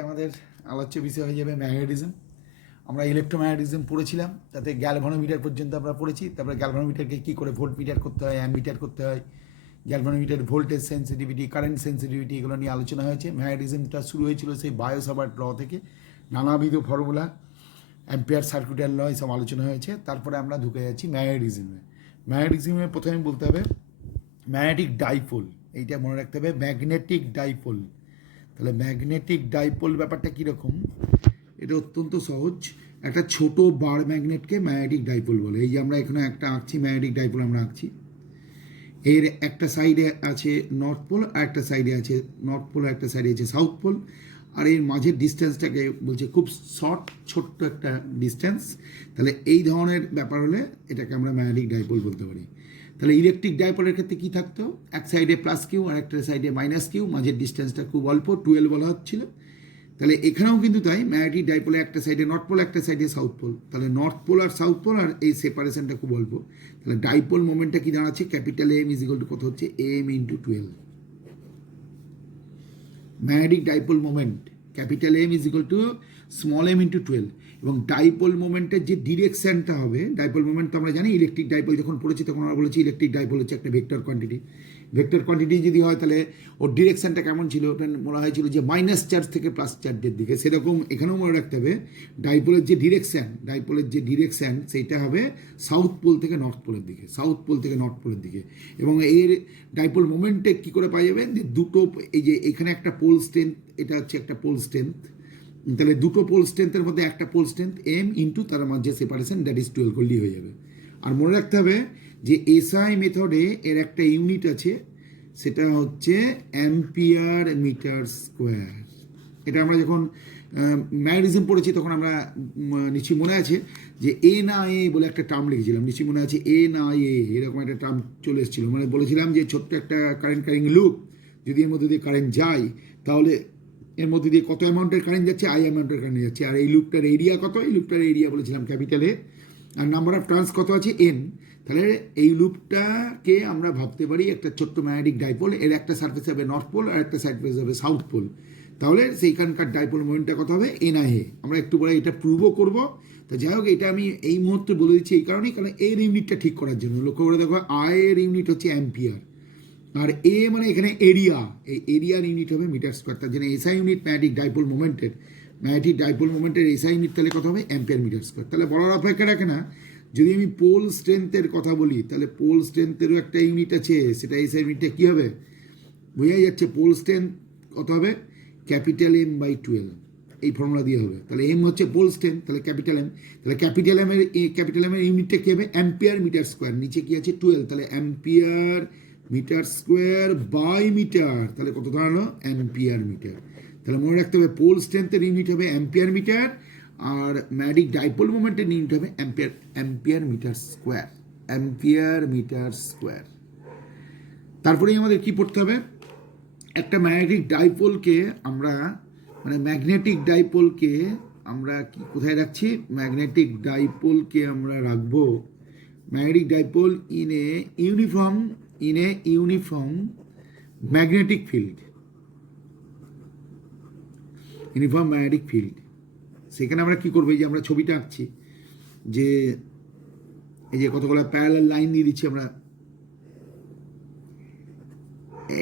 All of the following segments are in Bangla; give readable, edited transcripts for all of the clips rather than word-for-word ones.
আমাদের আলোচ্য বিষয় হয়ে যাবে ম্যাগনেটিজম। আমরা ইলেকট্রোম্যাগনেটিজম পড়েছিলাম, তাতে গ্যালভানোমিটার পর্যন্ত আমরা পড়েছি। তারপরে গ্যালভানোমিটারকে কী করে ভোল্ট মিটার করতে হয়, অ্যামিটার করতে হয়, galvanometer voltage sensitivity, current sensitivity, এগুলো নিয়ে আলোচনা হয়েছে। ম্যাগনেটিজমটা শুরু হয়েছিল সেই বায়োসাভার্ট ল থেকে, নানাবিধ ফর্মুলা, অ্যাম্পিয়ার সার্কিটের ল, এসব আলোচনা হয়েছে। তারপরে আমরা ঢুকে যাচ্ছি ম্যাগনেটিজমে। ম্যাগনেটিজমে প্রথমে বলতে হবে ম্যাগনেটিক ডাইপোল। এইটা মনে রাখতে হবে, ম্যাগনেটিক ডাইপোল। তাহলে ম্যাগনেটিক ডাইপোল ব্যাপারটা কীরকম, এটা অত্যন্ত সহজ। একটা ছোট বার ম্যাগনেটকে ম্যাগনেটিক ডাইপোল বলে। এই যে আমরা এখানে একটা আঁকছি ম্যাগনেটিক ডাইপোল, আমরা আঁকছি। এর একটা সাইডে আছে নর্থ পোল, আর একটা সাইডে আছে নর্থ পোল, আর একটা সাইডে আছে সাউথ পোল। আর এর মাঝের ডিস্টেন্সটাকে বলছে খুব শর্ট, ছোট্ট একটা ডিস্টেন্স। তাহলে এই ধরনের ব্যাপার হলে এটাকে আমরা ম্যাগনেটিক ডাইপোল বলতে পারি। তাহলে ইলেকট্রিক ডাইপোলের ক্ষেত্রে কী থাকতো, এক সাইডে প্লাস কিউ আর একটা সাইডে মাইনাস কিউ, মাঝের ডিস্টেন্সটা খুব অল্প, 12 বলা হচ্ছিল। তাহলে এখানেও কিন্তু তাই, ম্যাগনেটিক ডাইপোলে একটা সাইডে নর্থ পোল, একটা সাইডে সাউথ পোল। তাহলে নর্থ পোল আর সাউথ পোল, আর এই সেপারেশনটা খুব অল্প। তাহলে ডাইপোল মোমেন্টটা কি দাঁড়াচ্ছে, capital M is equal to কত হচ্ছে, M into 12। Magnetic dipole moment capital M is equal to small M into 12। এবং ডাইপোল মোমেন্টের যে ডিরেকশানটা হবে, ডাইপোল মোমেন্ট তো আমরা জানি, ইলেকট্রিক ডাইপোল যখন পড়েছি তখন আমরা বলেছি ইলেকট্রিক ডাইপোল হচ্ছে একটা ভেক্টর কোয়ান্টিটি। ভেক্টর কোয়ান্টিটি যদি হয় তাহলে ওর ডিরেকশানটা কেমন ছিল, ওটা বলা হয়েছিল যে মাইনাস চার্জ থেকে প্লাস চার্জের দিকে। সেরকম এখানেও মনে রাখতে হবে ডাইপোলের যে ডিরেকশান সেইটা হবে সাউথ পোল থেকে নর্থ পোলের দিকে, সাউথ পোল থেকে নর্থ পোলের দিকে। এবং এর ডাইপোল মোমেন্টে কী করে পাওয়া যাবে, যে দুটো, এই যে এখানে একটা পোল স্ট্রেংথ, এটা হচ্ছে একটা পোল স্ট্রেংথ। তাহলে দুটো পোল স্ট্রেংথের মধ্যে একটা পোল স্ট্রেংথ এম ইন্টু তার মাঝে সেপারেশন, দ্যাট ইজ 12 করলেই হয়ে যাবে। আর মনে রাখতে হবে যে এসআই মেথডে এর একটা ইউনিট আছে, সেটা হচ্ছে অ্যাম্পিয়ার মিটার স্কোয়ার। এটা আমরা যখন ম্যাগনেটিজম পড়েছি তখন আমরা নিশ্চয়ই মনে আছে যে এ না এ বলে একটা টার্ম লিখেছিলাম, নিশ্চয়ই মনে আছে, এ না এ এরকম একটা টার্ম চলে এসেছিলো। মানে বলেছিলাম যে ছোট্ট একটা কারেন্ট ক্যারিং লুপ, যদি এর মধ্যে দিয়ে কারেন্ট যায় তাহলে এর মধ্যে দিয়ে কত অ্যামাউন্টের কারেন্ট যাচ্ছে, আই অ্যামাউন্টের কারেন্ট যাচ্ছে। আর এই লুপটার এরিয়া কত, এই লুপটার এরিয়া বলেছিলাম ক্যাপিটালে, আর নাম্বার অফ টার্নস কত আছে, এন। তাহলে এই লুপটাকে আমরা ভাবতে পারি একটা ছোট্ট ম্যাগনেটিক ডাইপোল। এর একটা সারফেস হবে নর্থ পোল আর একটা সারফেস হবে সাউথ পোল। তাহলে সেইখানকার ডাইপোল মোমেন্টটা কত হবে, এন আই এ। আমরা একটু পরে এটা প্রুভও করবো। তো যাই হোক, এটা আমি এই মুহূর্তে বলে দিচ্ছি এই কারণেই, কারণ এর ইউনিটটা ঠিক করার জন্য। লক্ষ্য করে দেখো, আই এর ইউনিট হচ্ছে অ্যাম্পিয়ার, আর এ মানে এখানে এরিয়া, এই এরিয়ার ইউনিট হবে মিটার স্কোয়ার। তার জন্য এসআই ইউনিট ম্যাগনেটিক ডাইপোল মোমেন্টের এসআই ইউনিট তাহলে কত হবে, অ্যাম্পিয়ার মিটার স্কোয়ার। তাহলে বলার অপেক্ষা রাখে না, যদি আমি পোল স্ট্রেংথের কথা বলি তাহলে পোল স্ট্রেংথেরও একটা ইউনিট আছে, সেটা এসআই ইউনিটটা কী হবে, বোঝাই যাচ্ছে। পোল স্ট্রেংথ কত হবে, ক্যাপিটাল এম বাই 12, এই ফর্মুলা দিয়ে হবে। তাহলে এম হচ্ছে পোল স্ট্রেংথ, তাহলে ক্যাপিটাল এম। তাহলে ক্যাপিটাল এমের ইউনিটটা কী হবে, অ্যাম্পিয়ার মিটার স্কোয়ার। নিচে কী আছে, 12, তাহলে ampere metre square by metre, তাহলে কত দাঁড়ালো, অ্যাম্পিয়ার মিটার। তাহলে মনে রাখতে হবে পোল স্ট্রেংথের ইউনিট হবে অ্যাম্পিয়ার মিটার, আর ম্যাগনেটিক ডাইপোল মোমেন্টের ইউনিট হবে ampere metre square, ampere metre square. তারপরেই আমাদের কি পড়তে হবে, একটা ম্যাগনেটিক ডাইপোলকে আমরা, মানে ম্যাগনেটিক ডাইপোলকে আমরা কি কোথায় রাখছি, ম্যাগনেটিক ডাইপোলকে আমরা রাখবো, magnetic dipole in a uniform magnetic field, uniform magnetic field. সেখানে আমরা কি করবো, এই যে আমরা ছবিটা আঁকছি, যে এই যে কতগুলো প্যারালাল লাইন দিয়ে দিচ্ছি আমরা,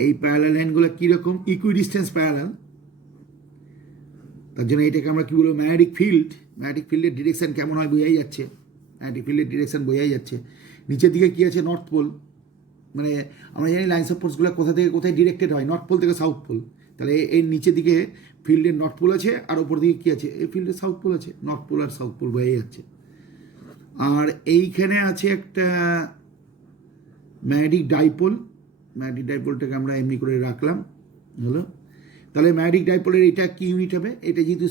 এই প্যারালাল লাইনগুলো কীরকম, ইকুইডিস্টেন্স প্যারালাল। তার জন্য এটাকে আমরা কী বলবো, ম্যাগনেটিক ফিল্ড। ম্যাগনেটিক ফিল্ডের ডিরেকশান কেমন হয় বোঝাই যাচ্ছে, ম্যাগনেটিক ফিল্ডের ডিরেকশান বোঝাই যাচ্ছে। নিচের দিকে কী আছে, নর্থ পোল। মানে আমরা জানি লাইন্স অফ ফোর্সগুলো কোথা থেকে কোথায় ডিরেক্টেড হয়, নর্থ পোল থেকে সাউথ পোল। তাহলে এর নিচের দিকে ফিল্ডের নর্থ পোল আছে, আর ওপর দিকে কী আছে, এই ফিল্ডের সাউথ পোল আছে। নর্থ পোল আর সাউথ পোল বোঝাই যাচ্ছে। আর এইখানে আছে একটা ম্যাগনেটিক ডাইপোলটাকে আমরা এমনি করে রাখলাম, হলো। তাহলে ম্যাগনেটিক ডাইপোলের এটা কি ইউনিট হবে, এটা যেহেতু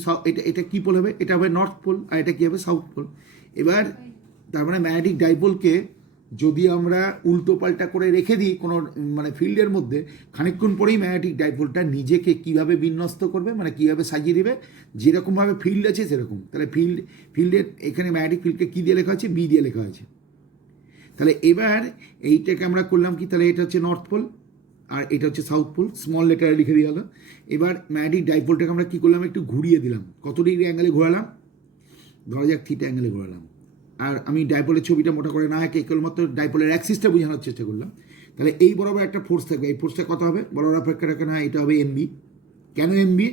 এটা কি পোল হবে, এটা হবে নর্থ পোল, আর এটা কি হবে, সাউথ পোল। এবার তার মানে ম্যাগনেটিক ডাইপোলকে যদি আমরা উল্টো পাল্টা করে রেখে দিই কোনো মানে ফিল্ডের মধ্যে, খানিকক্ষণ পরেই ম্যাগনেটিক ডাইপোলটা নিজেকে কীভাবে বিন্যস্ত করবে, মানে কীভাবে সাজিয়ে দেবে, যেরকমভাবে ফিল্ড আছে সেরকম। তাহলে ফিল্ডের এখানে ম্যাগনেটিক ফিল্ডকে কী দিয়ে লেখা আছে, বি দিয়ে লেখা আছে। তাহলে এবার এইটাকে আমরা করলাম কি, তাহলে এটা হচ্ছে নর্থ পোল, আর এটা হচ্ছে সাউথ পোল, স্মল লেটারে লিখে দিয়ে গেল। এবার ম্যাগনেটিক ডাইপোলটাকে আমরা কী করলাম, একটু ঘুরিয়ে দিলাম। কত ডিগ্রি অ্যাঙ্গেলে ঘোরালাম, ধরা যাক থিটা অ্যাঙ্গেলে ঘোরালাম। আর আমি ডাইপোলের ছবিটা মোটা করে না একে কেবলমাত্র ডাইপোলের অ্যাক্সিসটা বোঝানোর চেষ্টা করলাম। তাহলে এই বরাবর একটা ফোর্স থাকবে, এই ফোর্সটা কত হবে, বরাবর অপেক্ষা রাখে না, এটা হবে এমবি। কেন এমবি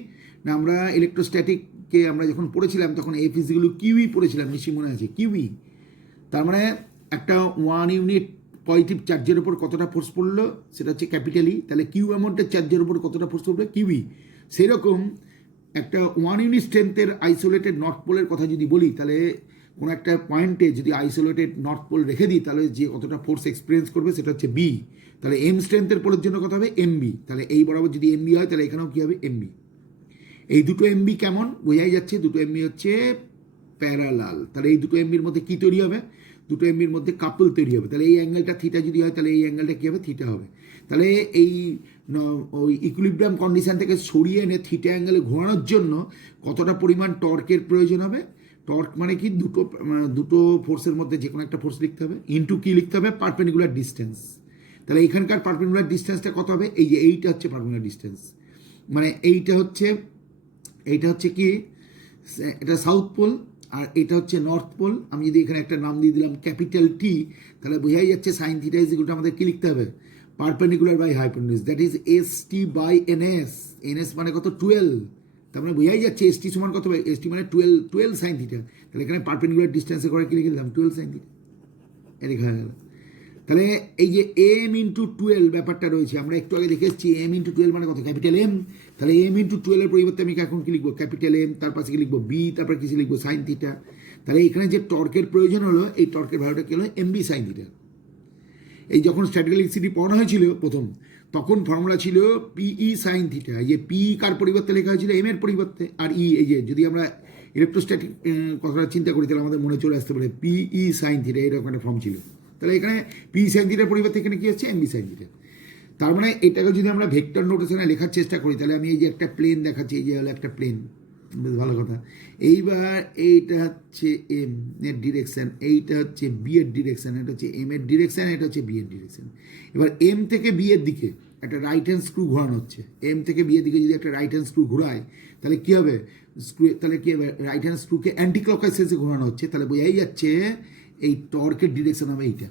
না, আমরা ইলেকট্রোস্ট্যাটিককে আমরা যখন পড়েছিলাম তখন এই ফিজিক্যাল কিউই পড়েছিলাম, নিশ্চয়ই মনে আছে কিউই। তার মানে একটা 1 ইউনিট পজিটিভ চার্জের উপর কতটা ফোর্স পড়লো সেটা হচ্ছে ক্যাপিটালি, তাহলে কিউ অ্যামাউন্টের চার্জের উপর কতটা ফোর্স পড়বে কিউই। সেরকম একটা 1 ইউনিট স্ট্রেংথের আইসোলেটেড নর্থ পোলের কথা যদি বলি, তাহলে কোনো একটা পয়েন্টে যদি আইসোলেটেড নর্থ পোল রেখে দিই, তাহলে যে কতটা ফোর্স এক্সপিরিয়েন্স করবে সেটা হচ্ছে বি। তাহলে এম স্ট্রেংথের পোলের জন্য কত হবে, এমবি। তাহলে এই বরাবর যদি এমবি হয় তাহলে এখানেও কী হবে, এমবি। এই দুটো এমবি কেমন বোঝাই যাচ্ছে, দুটো এমবি হচ্ছে প্যারালাল। তাহলে এই দুটো এমবির মধ্যে কী তৈরি হবে, দুটো এমবির মধ্যে কাপল তৈরি হবে। তাহলে এই অ্যাঙ্গেলটা থিটা যদি হয় তাহলে এই অ্যাঙ্গেলটা কী হবে, থিটা হবে। তাহলে এই ওই ইকুইলিব্রিয়াম কন্ডিশন থেকে সরিয়ে এনে থিটা অ্যাঙ্গেলে ঘোরানোর জন্য কতটা পরিমাণ টর্কের প্রয়োজন হবে। টর্ক মানে কি, দুটো ফোর্সের মধ্যে যে কোনো একটা ফোর্স লিখতে হবে, ইন্টু কি লিখতে হবে, পারপেন্ডিকুলার ডিস্টেন্স। তাহলে এখানকার পারপেন্ডিকুলার ডিস্টেন্সটা কত হবে, এই যে এইটা হচ্ছে পারপেন্ডিকুলার ডিস্টেন্স, মানে এইটা হচ্ছে কি, এটা সাউথ পোল আর এটা হচ্ছে নর্থ পোল। আমি যদি এখানে একটা নাম দিয়ে দিলাম ক্যাপিটাল টি, তাহলে বোঝাই যাচ্ছে sine theta is equal to আমাদের কি লিখতে হবে, perpendicular by hypotenuse, that is S T by NS. NS মানে কত, 12। তার মানে বোঝাই যাচ্ছে এস টি সমান কত হবে, এস টি মানে 12 সাইন থিটা। তাহলে এখানে পারপেন্ডিকুলার ডিস্টেন্সে করে কি লিখে দিলাম, 12 সাইন থিটা, এ লেখা গেল। তাহলে এই যে এম ইন্টু 12 ব্যাপারটা রয়েছে, আমরা একটু আগে দেখে এসেছি এম ইন্টু 12 মানে কত, ক্যাপিটাল এম। তাহলে এম ইন্টু 12 পরিবর্তে আমি এখন কি লিখবো, ক্যাপিটাল এম, তার পাশে কি লিখবো, বি, তারপর কিছু লিখবো সাইন থিটা। তাহলে এখানে যে টর্কের প্রয়োজন হলো, এই টর্কের ভ্যালুটা কি হলো, এমবি সাইন থিটা। এই যখন স্ট্যাটিক্যাল ইলেকট্রিসিটি পড়ানো হয়েছিল প্রথম, তখন ফর্মুলা ছিল পিই সাইন থিটা। এই যে পি কার পরিবর্তে লেখা হয়েছিল, এম এর পরিবর্তে, আর ই এই যে যদি আমরা ইলেকট্রোস্ট্যাটিক কথাটা চিন্তা করি তাহলে আমাদের মনে চলে আসতে পারে পিই সাইন থিটা, এরকম একটা ফর্ম ছিল। তাহলে এখানে পি সাইন থিটার পরিবর্তে এখানে কি হচ্ছে, এমবি সাইন থিটা। তার মানে এটাকে যদি আমরা ভেক্টর নোটেশনে লেখার চেষ্টা করি, তাহলে আমি এই যে একটা প্লেন দেখাচ্ছি, এই যে হলো একটা প্লেন, বেশ ভালো কথা। এইবার এইটা হচ্ছে এম এর ডিরেকশন, এইটা হচ্ছে বি এর ডিরেকশন, এটা হচ্ছে এম এর ডিরেকশন, এটা হচ্ছে বি এর ডিরেকশন। এবার এম থেকে বি এর দিকে একটা রাইট হ্যান্ড স্ক্রু ঘোরানো হচ্ছে, এম থেকে বি এর দিকে যদি একটা রাইট হ্যান্ড স্ক্রু ঘোরায় তাহলে কী হবে, তাহলে কী হবে, রাইট হ্যান্ড স্ক্রুকে অ্যান্টি ক্লকওয়াইজ সেন্সে ঘোরানো হচ্ছে, তাহলে বোঝাই যাচ্ছে এই টর্কের ডিরেকশন হবে এইটা।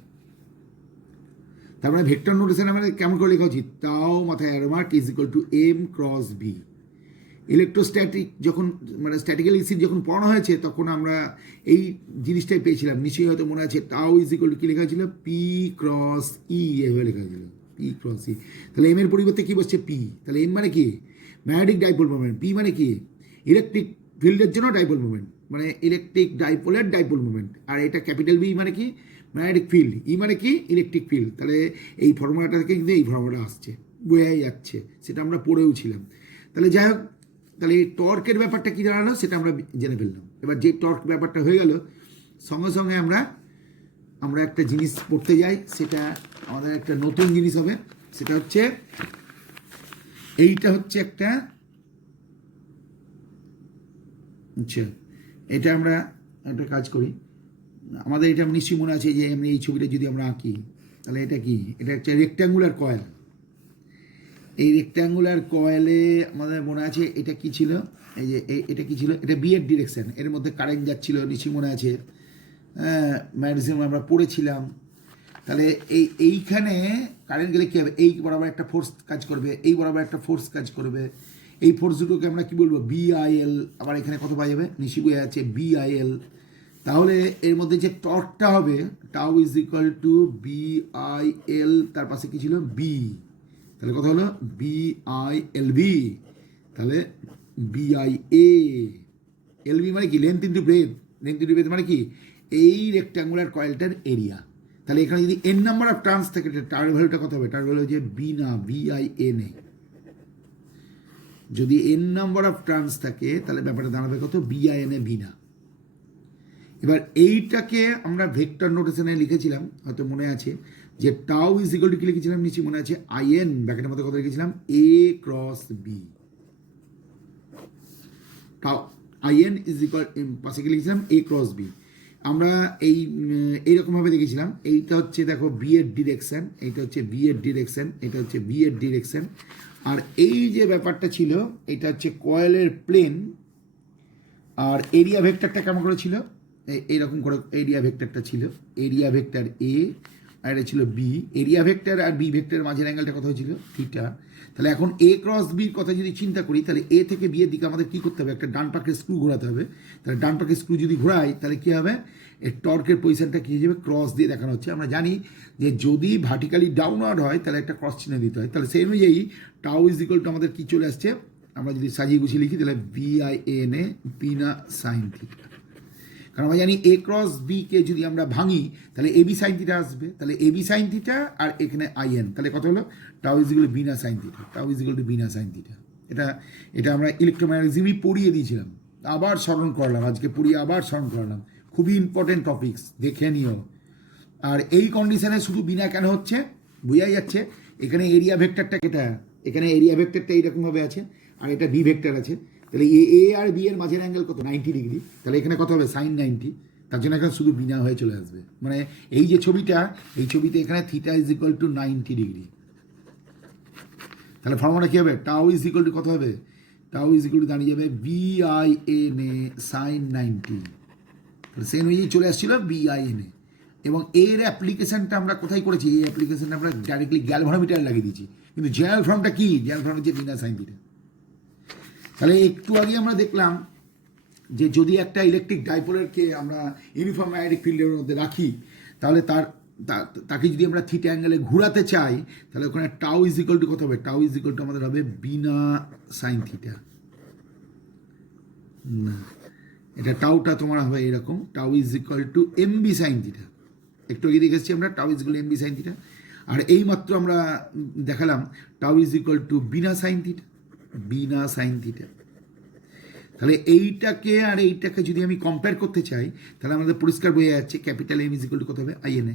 তার মানে ভেক্টর নোটেশন আমাদের কেমন করে লেখা উচিত, তাও মাথায় mark is equal to M cross B. Electrostatic যখন মানে স্ট্যাটিক্যাল ইলেকট্রিসিটি যখন পড়ানো হয়েছে তখন আমরা এই জিনিসটাই পেয়েছিলাম, নিশ্চয়ই হয়তো মনে আছে, তাও ইজ ইকুয়াল টু কী লেখা ছিল, পি ক্রস ই, এভাবে লেখা ছিল পি ক্রস ই। তাহলে এম এর পরিবর্তে কী বসছে, পি। তাহলে এম মানে কি, ম্যাগনেটিক ডাইপোল মোমেন্ট, পি মানে কি, ইলেকট্রিক ফিল্ডের জন্য ডাইপোল মোমেন্ট, মানে ইলেকট্রিক ডাইপোলের ডাইপোল মোমেন্ট। আর এটা ক্যাপিটাল বি মানে কি, ম্যাগনেটিক ফিল্ড, ই মানে কি, ইলেকট্রিক ফিল্ড। তাহলে এই ফর্মুলাটা থেকে কিন্তু এই ফর্মুলাটা আসছে, বোঝাই যাচ্ছে, সেটা আমরা পড়েও ছিলাম। তাহলে যাই হোক, তাহলে এই টর্কের ব্যাপারটা কী দাঁড়ালো সেটা আমরা জেনে ফেললাম। এবার যে টর্ক ব্যাপারটা হয়ে গেল, সঙ্গে সঙ্গে আমরা একটা জিনিস পড়তে যাই, সেটা আমাদের একটা নতুন জিনিস হবে, সেটা হচ্ছে এইটা হচ্ছে একটা, আচ্ছা এটা আমরা একটা কাজ করি, আমাদের এটা নিশ্চয়ই মনে আছে যে এমনি এই ছবিটা যদি আমরা আঁকি তাহলে এটা কি, এটা একটা রেক্ট্যাঙ্গুলার কয়েল। এই রেক্ট্যাঙ্গুলার কয়েলে আমাদের মনে আছে এটা কি ছিল, এই যে এটা কি ছিল, এটা বি এর ডিরেকশন, এর মধ্যে কারেন্ট যাচ্ছিল, নিশ্চয়ই মনে আছে, ম্যাক্সিমাম আমরা পড়েছিলাম। তাহলে এইখানে কারেন্ট গেলে কী হবে, এই বরাবর একটা ফোর্স কাজ করবে, এই বরাবর একটা ফোর্স কাজ করবে, এই ফোর্স দুটোকে আমরা কী বলবো, বিআইএল। আবার এখানে কত পাওয়া যাবে, নিশ্চয়ই বোঝা যাচ্ছে বিআইএল। তাহলে এর মধ্যে যে টর্কটা হবে, tau is equal two BIL, তার পাশে কী ছিল, বি। তাহলে কথা হলো বিআইএলবি, তাহলে বিআইএ, এলবি মানে কি, length into breadth, length into breadth মানে কি, এই রেক্ট্যাঙ্গুলার কয়েলটার এরিয়া। তাহলে এখানে যদি এন নাম্বার অফ টার্নস থাকে, টার ভ্যালুটা কত হবে, টার ভ্যালু হচ্ছে বি না, বিআইএন এ। যদি এন নাম্বার অফ টার্নস থাকে তাহলে ব্যাপারটা দাঁড়াবে কত, বিআইএন এ, বি না। এবার এইটাকে আমরা ভেক্টর নোটেশনে লিখেছিলাম, হয়তো মনে আছে, যে টাউ ইজ ইকুয়াল টু কি লিখেছিলাম, নিশ্চয়ই মনে আছে, আইএন ব্র্যাকেটের মধ্যে কত লিখেছিলাম, A cross B. Tau IN is equal, পাশে কি লিখেছিলাম, এ ক্রস বি। আমরা এইরকমভাবে দেখেছিলাম, এইটা হচ্ছে দেখো বি এর ডিরেকশন, এইটা হচ্ছে বি এর ডিরেকশন, এটা হচ্ছে বি এর ডিরেকশন। আর এই যে ব্যাপারটা ছিল এটা হচ্ছে কয়েলের প্লেন, আর এরিয়া ভেক্টরটা কেমন করে ছিল, এইরকম করে এরিয়া ভেক্টরটা ছিল, এরিয়া ভেক্টর এ, আর এটা ছিল বি। এরিয়া ভেক্টর আর বি ভেক্টরের মাঝের অ্যাঙ্গেলটা কত হয়েছিল, থিটা। তাহলে এখন এ ক্রস বির কথা যদি চিন্তা করি, তাহলে এ থেকে বি এর দিকে আমাদের কী করতে হবে, একটা ডান পাকের স্ক্রু ঘোরাতে হবে। তাহলে ডান পাকের স্ক্রু যদি ঘোরাই তাহলে কী হবে, এর টর্কের পজিশনটা কী হয়ে যাবে, ক্রস দিয়ে দেখানো হচ্ছে। আমরা জানি যে যদি ভার্টিক্যালি ডাউনওয়ার্ড হয় তাহলে একটা ক্রস চিহ্ন দিতে হয়। তাহলে সেই অনুযায়ী টাউ ইজ ইকুয়াল টু আমাদের কী চলে আসছে, আমরা যদি সাজিয়ে গুছিয়ে লিখি তাহলে VIN বিনা সাইন থিটা। কারণ আমরা জানি এ ক্রস বি কে যদি আমরা ভাঙি তাহলে এবি সাইন থিটা আসবে, তাহলে এবি সাইন থিটা আর এখানে IN, তাহলে কত হলো, টাউ ইজ ইকুয়াল টু বিনা sine theta, tau is equal to বিনা সাইন থিটা। এটা আমরা ইলেকট্রোম্যাগনেটিজমই পড়িয়ে দিয়েছিলাম, আবার স্মরণ করলাম, আজকে পড়িয়ে আবার স্মরণ করলাম, খুবই ইম্পর্টেন্ট টপিকস, দেখে নিও। আর এই কন্ডিশনে শুধু বিনা কেন হচ্ছে, বোঝাই যাচ্ছে এখানে এরিয়া ভেক্টরটা কেটা, এখানে এরিয়া ভেক্টরটা এইরকমভাবে আছে আর এটা বি ভেক্টর আছে, তাহলে এ আর বি এর মাঝের অ্যাঙ্গেল কত, 90 ডিগ্রি, তাহলে এখানে কত হবে, সাইন 90, তার জন্য এখানে শুধু বিনা হয়ে চলে আসবে। মানে এই যে ছবিটা, এই ছবিতে এখানে theta is equal two 90 degree, তাহলে ফর্মুলাটা কী হবে, টাউ ইজ ইকুয়াল টু কত হবে, টাউ ইজ ইকুয়াল টু দাঁড়িয়ে যাবে VIN সাইন 90, তাহলে সেই অনুযায়ী চলে আসছিল VIN। এবং এর অ্যাপ্লিকেশনটা আমরা কোথায় করেছি, এই অ্যাপ্লিকেশনটা আমরা ডাইরেক্টলি গ্যালভানোমিটার লাগিয়ে দিয়েছি, কিন্তু জেনারেল ফর্মটা কি, জেনারেল ফর্ম হচ্ছে বিনা সাইন থিটা। তাহলে একটু আগে আমরা দেখলাম যে যদি একটা ইলেকট্রিক ডাইপোলারকে আমরা ইউনিফর্ম ম্যাগনেটিক ফিল্ডের মধ্যে রাখি, তাহলে তাকে যদি আমরা থিটা অ্যাঙ্গেলে ঘোরাতে চাই, তাহলে ওখানে টাউ ইজ ইকুয়াল টু কত হবে, টাউ ইজ ইকুয়াল টু আমাদের হবে বিনা সাইন থিটা। না, এটা টাউটা তোমার হবে এরকম, tau is equal to MB sine theta. একটু আগে দেখেছি আমরা tau is equal MB sine theta, আর এইমাত্র আমরা দেখালাম টাউ ইজ ইকুয়াল টু বিনা সাইন থিটা, বিনা সাইন থিটা। তাহলে এইটাকে আর এইটাকে যদি আমি কম্পেয়ার করতে চাই, তাহলে আমাদের পরিষ্কার বোঝা যাচ্ছে capital M is equal to কত হবে, IN।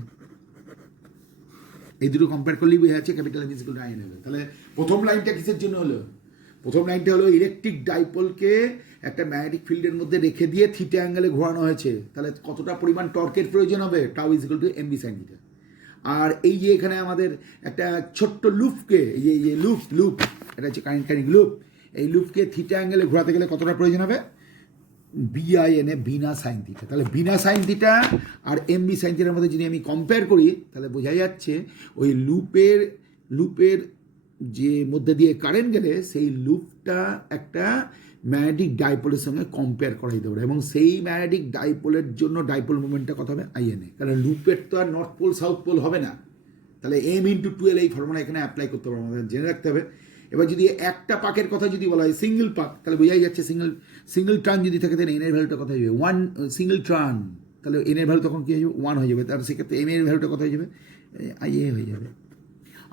এই দুটো কম্পেয়ার করলেই বোঝা যাচ্ছে capital M is equal two IN হবে। তাহলে প্রথম লাইনটা কিসের জন্য হলো, প্রথম লাইনটা হলো ইলেকট্রিক ডাইপোলকে একটা ম্যাগনেটিক ফিল্ডের মধ্যে রেখে দিয়ে থিটা অ্যাঙ্গেলে ঘোরানো হয়েছে, তাহলে কতটা পরিমাণ টর্কের প্রয়োজন হবে, tau is equal to MB sine theta. আর এই যে এখানে আমাদের একটা ছোট্ট লুপকে, এই যে লুপ এটা হচ্ছে কারেন্ট ক্যারিং লুপ, এই লুপকে থিটা অ্যাঙ্গেলে ঘোরাতে গেলে কতটা প্রয়োজন হবে, BIN বিনা সাইন থিটা। তাহলে বিনা সাইন থিটা আর MB সাইন থিটার মধ্যে যদি আমি কম্পেয়ার করি, তাহলে বোঝা যাচ্ছে ওই লুপের যে মধ্যে দিয়ে কারেন্ট গেলে সেই লুপটা একটা ম্যাগনেটিক ডাইপোলের সঙ্গে কম্পেয়ার করা যেতে পারে, এবং সেই ম্যাগনেটিক ডাইপোলের জন্য ডাইপোল মুভমেন্টটা কত হবে, IN। কারণ লুপের তো আর নর্থ পোল সাউথ পোল হবে না, তাহলে M×12 এই ফর্মুলা এখানে অ্যাপ্লাই করতে পারবো, আমাদের জেনে রাখতে হবে। এবার যদি একটা পাকের কথা যদি বলা হয় সিঙ্গেল পাক, তাহলে বোঝাই যাচ্ছে সিঙ্গেল টার্ন যদি থাকে তাহলে এনের ভ্যালুটা কথা হয়ে যাবে, ওয়ান সিঙ্গেল টার্ন, তাহলে এনের ভ্যালু তখন কী হয়ে যাবে, 1 হয়ে যাবে, তাহলে সেক্ষেত্রে M এর ভ্যালুটা কথা হয়ে যাবে, IA হয়ে যাবে।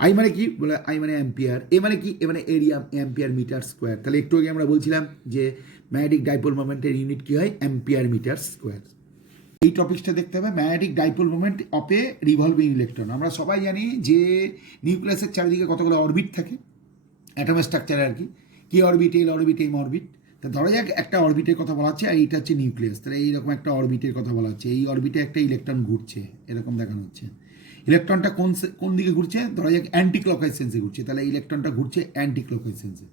I মানে কি বলে, I মানে অ্যাম্পিয়ার, এ মানে কি, এ মানে এরিয়া অ্যাম্পিয়ার মিটার স্কোয়ার। তাহলে একটু আগে আমরা বলছিলাম যে ম্যাগনেটিক ডাইপোল মোমেন্টের ইউনিট কী হয়, অ্যাম্পিয়ার মিটার স্কোয়ার। এই টপিকসটা দেখতে হবে, magnetic dipole moment of A revolving electron. আমরা সবাই জানি যে নিউক্লিয়াসের চারিদিকে কতগুলো অরবিট থাকে, অ্যাটমের স্ট্রাকচারে আর কি অরবিট, এল অরবিট, এম অরবিট। তা ধরা যাক একটা অরবিটের কথা বলা হচ্ছে আর এইটা হচ্ছে নিউক্লিয়াস, তাহলে এইরকম একটা অরবিটের কথা বলা হচ্ছে, এই অরবিটে একটা ইলেকট্রন ঘুরছে, এরকম দেখানো হচ্ছে। ইলেকট্রনটা কোন দিকে ঘুরছে, ধরা যাক অ্যান্টি ক্লকওয়াইজ সেন্সে ঘুরছে, তাহলে ইলেকট্রনটা ঘুরছে অ্যান্টি ক্লকওয়াইজ সেন্সে।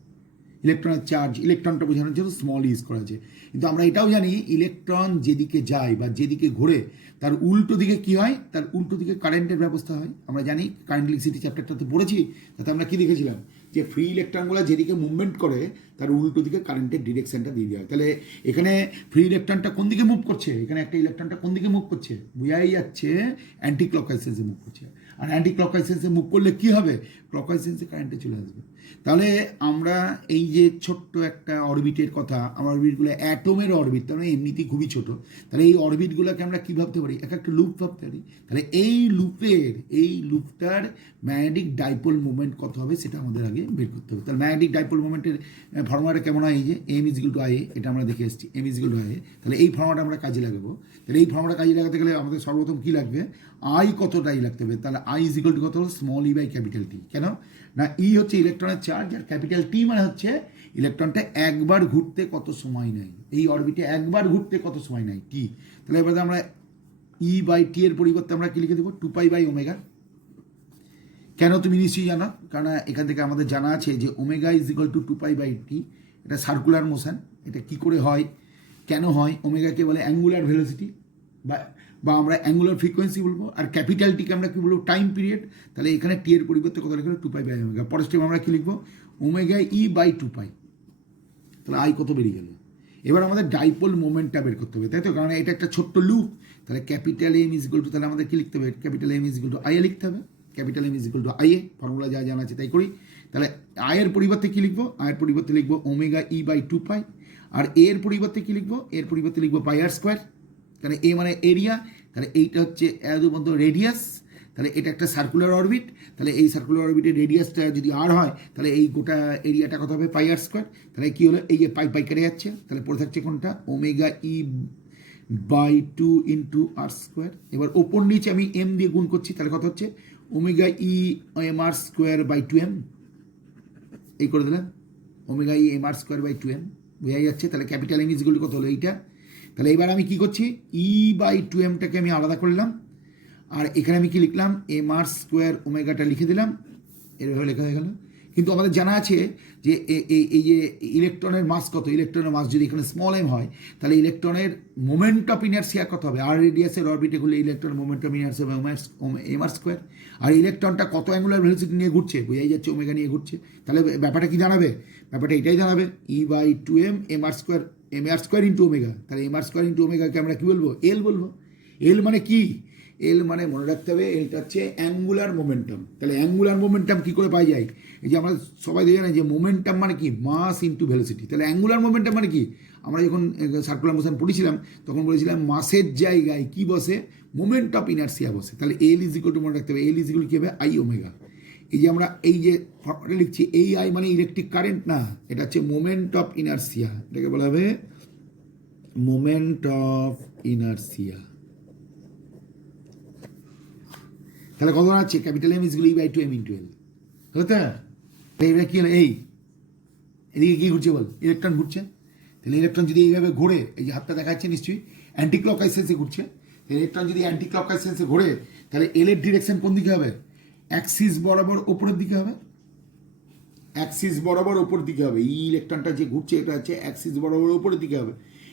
ইলেকট্রনের চার্জ, ইলেকট্রনটা বোঝানোর জন্য স্মল ইউজ করা হয়েছে, কিন্তু আমরা এটাও জানি ইলেকট্রন যেদিকে যায় বা যেদিকে ঘোরে তার উল্টো দিকে কি হয়, তার উল্টো দিকে কারেন্টের ব্যবস্থা হয়। আমরা জানি কারেন্ট ইলেকট্রিসিটি চ্যাপ্টারটাতে পড়েছি, তাতে আমরা কি দেখেছিলাম যে ফ্রি ইলেকট্রনগুলো যেদিকে মুভমেন্ট করে তার উল্টো দিকে কারেন্টের ডিরেকশনটা দিয়ে দেওয়া হয়। তাহলে এখানে ফ্রি ইলেকট্রনটা কোন দিকে মুভ করছে, এখানে একটা ইলেকট্রনটা কোন দিকে মুভ করছে, বোঝাই যাচ্ছে অ্যান্টি ক্লকওয়াইজ সেন্সে মুভ করছে। আর অ্যান্টি ক্লকওয়াইজ সেন্সে মুভ করলে কী হবে, ক্লকওয়াইজ সেন্সে কারেন্টে চলে আসবে। তাহলে আমরা এই যে ছোট্ট একটা অরবিটের কথা, আমার অরবিটগুলো অ্যাটমের অরবিট, তার মানে এমনিতেই খুবই ছোট, তাহলে এই অরবিটগুলোকে আমরা কী ভাবতে পারি, একটা লুপ ভাবতে পারি। তাহলে এই লুপটার ম্যাগনেটিক ডাইপোল মোমেন্ট কত হবে সেটা আমাদের আগে বের করতে হবে। তাহলে ম্যাগনেটিক ডাইপোল মোমেন্টের ফর্মুলাটা কেমন হয়, এই যে M=IA, এটা আমরা দেখে এসেছি, M=IA। তাহলে এই ফর্মুলাটা আমরা কাজে লাগাবো। তাহলে এই ফর্মুলাটা কাজে লাগাতে গেলে আমাদের সর্বপ্রথম কী লাগবে, I কতটাই লাগতে হবে। তাহলে I= কত হলো, small E by capital T. কেন না, ই হচ্ছে ইলেকট্রনের চার্জ আর ক্যাপিটাল টি মানে হচ্ছে ইলেকট্রনটা একবার ঘুরতে কত সময় নেয়, এই অরবিটে একবার ঘুরতে কত সময় নেয়, টি। তাহলে এবার আমরা ই বাই টি এর পরিবর্তে আমরা কি লিখে দেবো 2 পাই বাই ওমেগা। কেন তুমি নিশ্চয়ই জানো, কারণ এখান থেকে আমাদের জানা আছে যে omega is equal to 2 pi by T. এটা সার্কুলার মোশন। এটা কি করে হয়, কেন হয়? ওমেগাকে বলে অ্যাঙ্গুলার ভেলোসিটি বা বা আমরা অ্যাঙ্গুলার ফ্রিকোয়েন্সি বলবো, আর ক্যাপিটাল টিকে আমরা কি বলবো, টাইম পিরিয়ড। তাহলে এখানে টি এর পরিবর্তে কত লিখবো, 2 পাই বাই ওমেগা। পরের স্টেপ আমরা কি লিখবো, ওমেগা ই বাই 2 পাই। তাহলে আই কত বেরিয়ে গেল। এবার আমাদের ডাইপোল মোমেন্টটা বের করতে হবে, তাই তো, কারণ এটা একটা ছোট্ট লুপ। তাহলে capital M is equal to, তাহলে আমাদের কি লিখতে হবে, capital M is equal to I A লিখতে হবে। Capital M is equal to I A, formula যা জানা আছে তাই করি। তাহলে আয়ের পরিবর্তে কি লিখবো, আয়ের পরিবর্তে লিখবো ওমেগা ই বাই 2 পাই। আর এর পরিবর্তে কি লিখবো, এর পরিবর্তে লিখবো পাই আর স্কোয়ার। তাহলে এ মানে এরিয়া, তাহলে এইটা হচ্ছে এর মধ্যে রেডিয়াস। তাহলে এটা একটা সার্কুলার অরবিট। তাহলে এই সার্কুলার অরবিটের রেডিয়াসটা যদি আর হয়, তাহলে এই গোটা এরিয়াটা কত হবে, পাই আর স্কোয়ার। তাহলে কি হলো, এই যে পাই পাই কেটে যাচ্ছে, তাহলে পড়ে থাকছে কোনটা, omega E by 2 into R square. এবার ওপর নিচে আমি এম দিয়ে গুণ করছি, তাহলে কত হচ্ছে, omega E M R square by 2m। এই করে দিলাম, omega E M R square by 2m, বোঝাই যাচ্ছে। তাহলে ক্যাপিটাল এম ইজগুলো কত হলো, এইটা। তাহলে এবার আমি কি করছি, ই বাই 2mটাকে আমি আলাদা করলাম, আর এখানে আমি কি লিখলাম, এম আর স্কোয়ার ওমেগাটা লিখে দিলাম, এভাবে লেখা হয়ে গেল। কিন্তু আমাদের জানা আছে যে এই যে ইলেকট্রনের মাস কত, ইলেকট্রনের মাস যদি এখানে স্মল এম হয়, তাহলে ইলেকট্রনের মোমেন্ট অফ ইনার্সিয়া কত হবে, আর রেডিয়াসের অরবিটে ঘুরলে ইলেকট্রনের মোমেন্ট অফ ইনার্সিয়া হবে এম আর স্কোয়ার। আর ইলেকট্রনটা কত অ্যাঙ্গুলার ভেলোসিটি নিয়ে ঘুরছে, বোঝাই যাচ্ছে ওমেগা নিয়ে ঘুরছে। তাহলে ব্যাপারটা কি জানাবে, ব্যাপারটা এটাই জানাবে, e by 2m m R square into omega. তাহলে এম আর স্কোয়ার ইন্টু ওমেগাকে আমরা কি বলবো, এল বলবো। এল মানে কি, এল মানে মনে রাখতে হবে, এটা হচ্ছে অ্যাঙ্গুলার মোমেন্টাম। তাহলে অ্যাঙ্গুলার মোমেন্টাম কি করে পাই যায়, এই যে আমরা সবাই দেখে না যে মোমেন্টাম মানে কি, মাস ইন্টু ভেলোসিটি। তাহলে অ্যাঙ্গুলার মোমেন্টাম মানে কি, আমরা যখন সার্কুলার মোশন পড়েছিলাম তখন বলেছিলাম মাসের জায়গায় কি বসে, মোমেন্ট অফ ইনার্সিয়া বসে। তাহলে এল ইজ ইকুয়াল টু মনে রাখতে হবে, এল ইজ ইকুয়াল কি হবে, আই ওমেগা। এই যে আমরা এই যে ফর্মুলাটা লিখছি, এই আই মানে ইলেকট্রিক কারেন্ট না, এটা হচ্ছে মোমেন্ট অফ ইনার্সিয়া, এটাকে বলা হবে মোমেন্ট অফ ইনার্সিয়া। তাহলে কত আছে, ক্যাপিটাল এম ইজগুলো e by 2m into L, হলো তো। এইটা কি হলো, এই এদিকে কি ঘুরছে বল, ইলেকট্রন ঘুরছে। তাহলে ইলেকট্রন যদি এইভাবে ঘোরে, এই যে হাতটা দেখাচ্ছে নিশ্চয়ই অ্যান্টি ক্লকওয়াইজ সেন্সে ঘুরছে। ইলেকট্রন যদি অ্যান্টি ক্লকওয়াইজ সেন্সে ঘোরে, তাহলে এল এর ডিরেকশন কোন দিকে হবে, অ্যাক্সিস বরাবর ওপরের দিকে হবে, অ্যাক্সিস বরাবর ওপর দিকে হবে। এই ইলেকট্রনটা যে ঘুরছে এটা হচ্ছে অ্যাক্সিস বরাবর ওপরের দিকে হবে।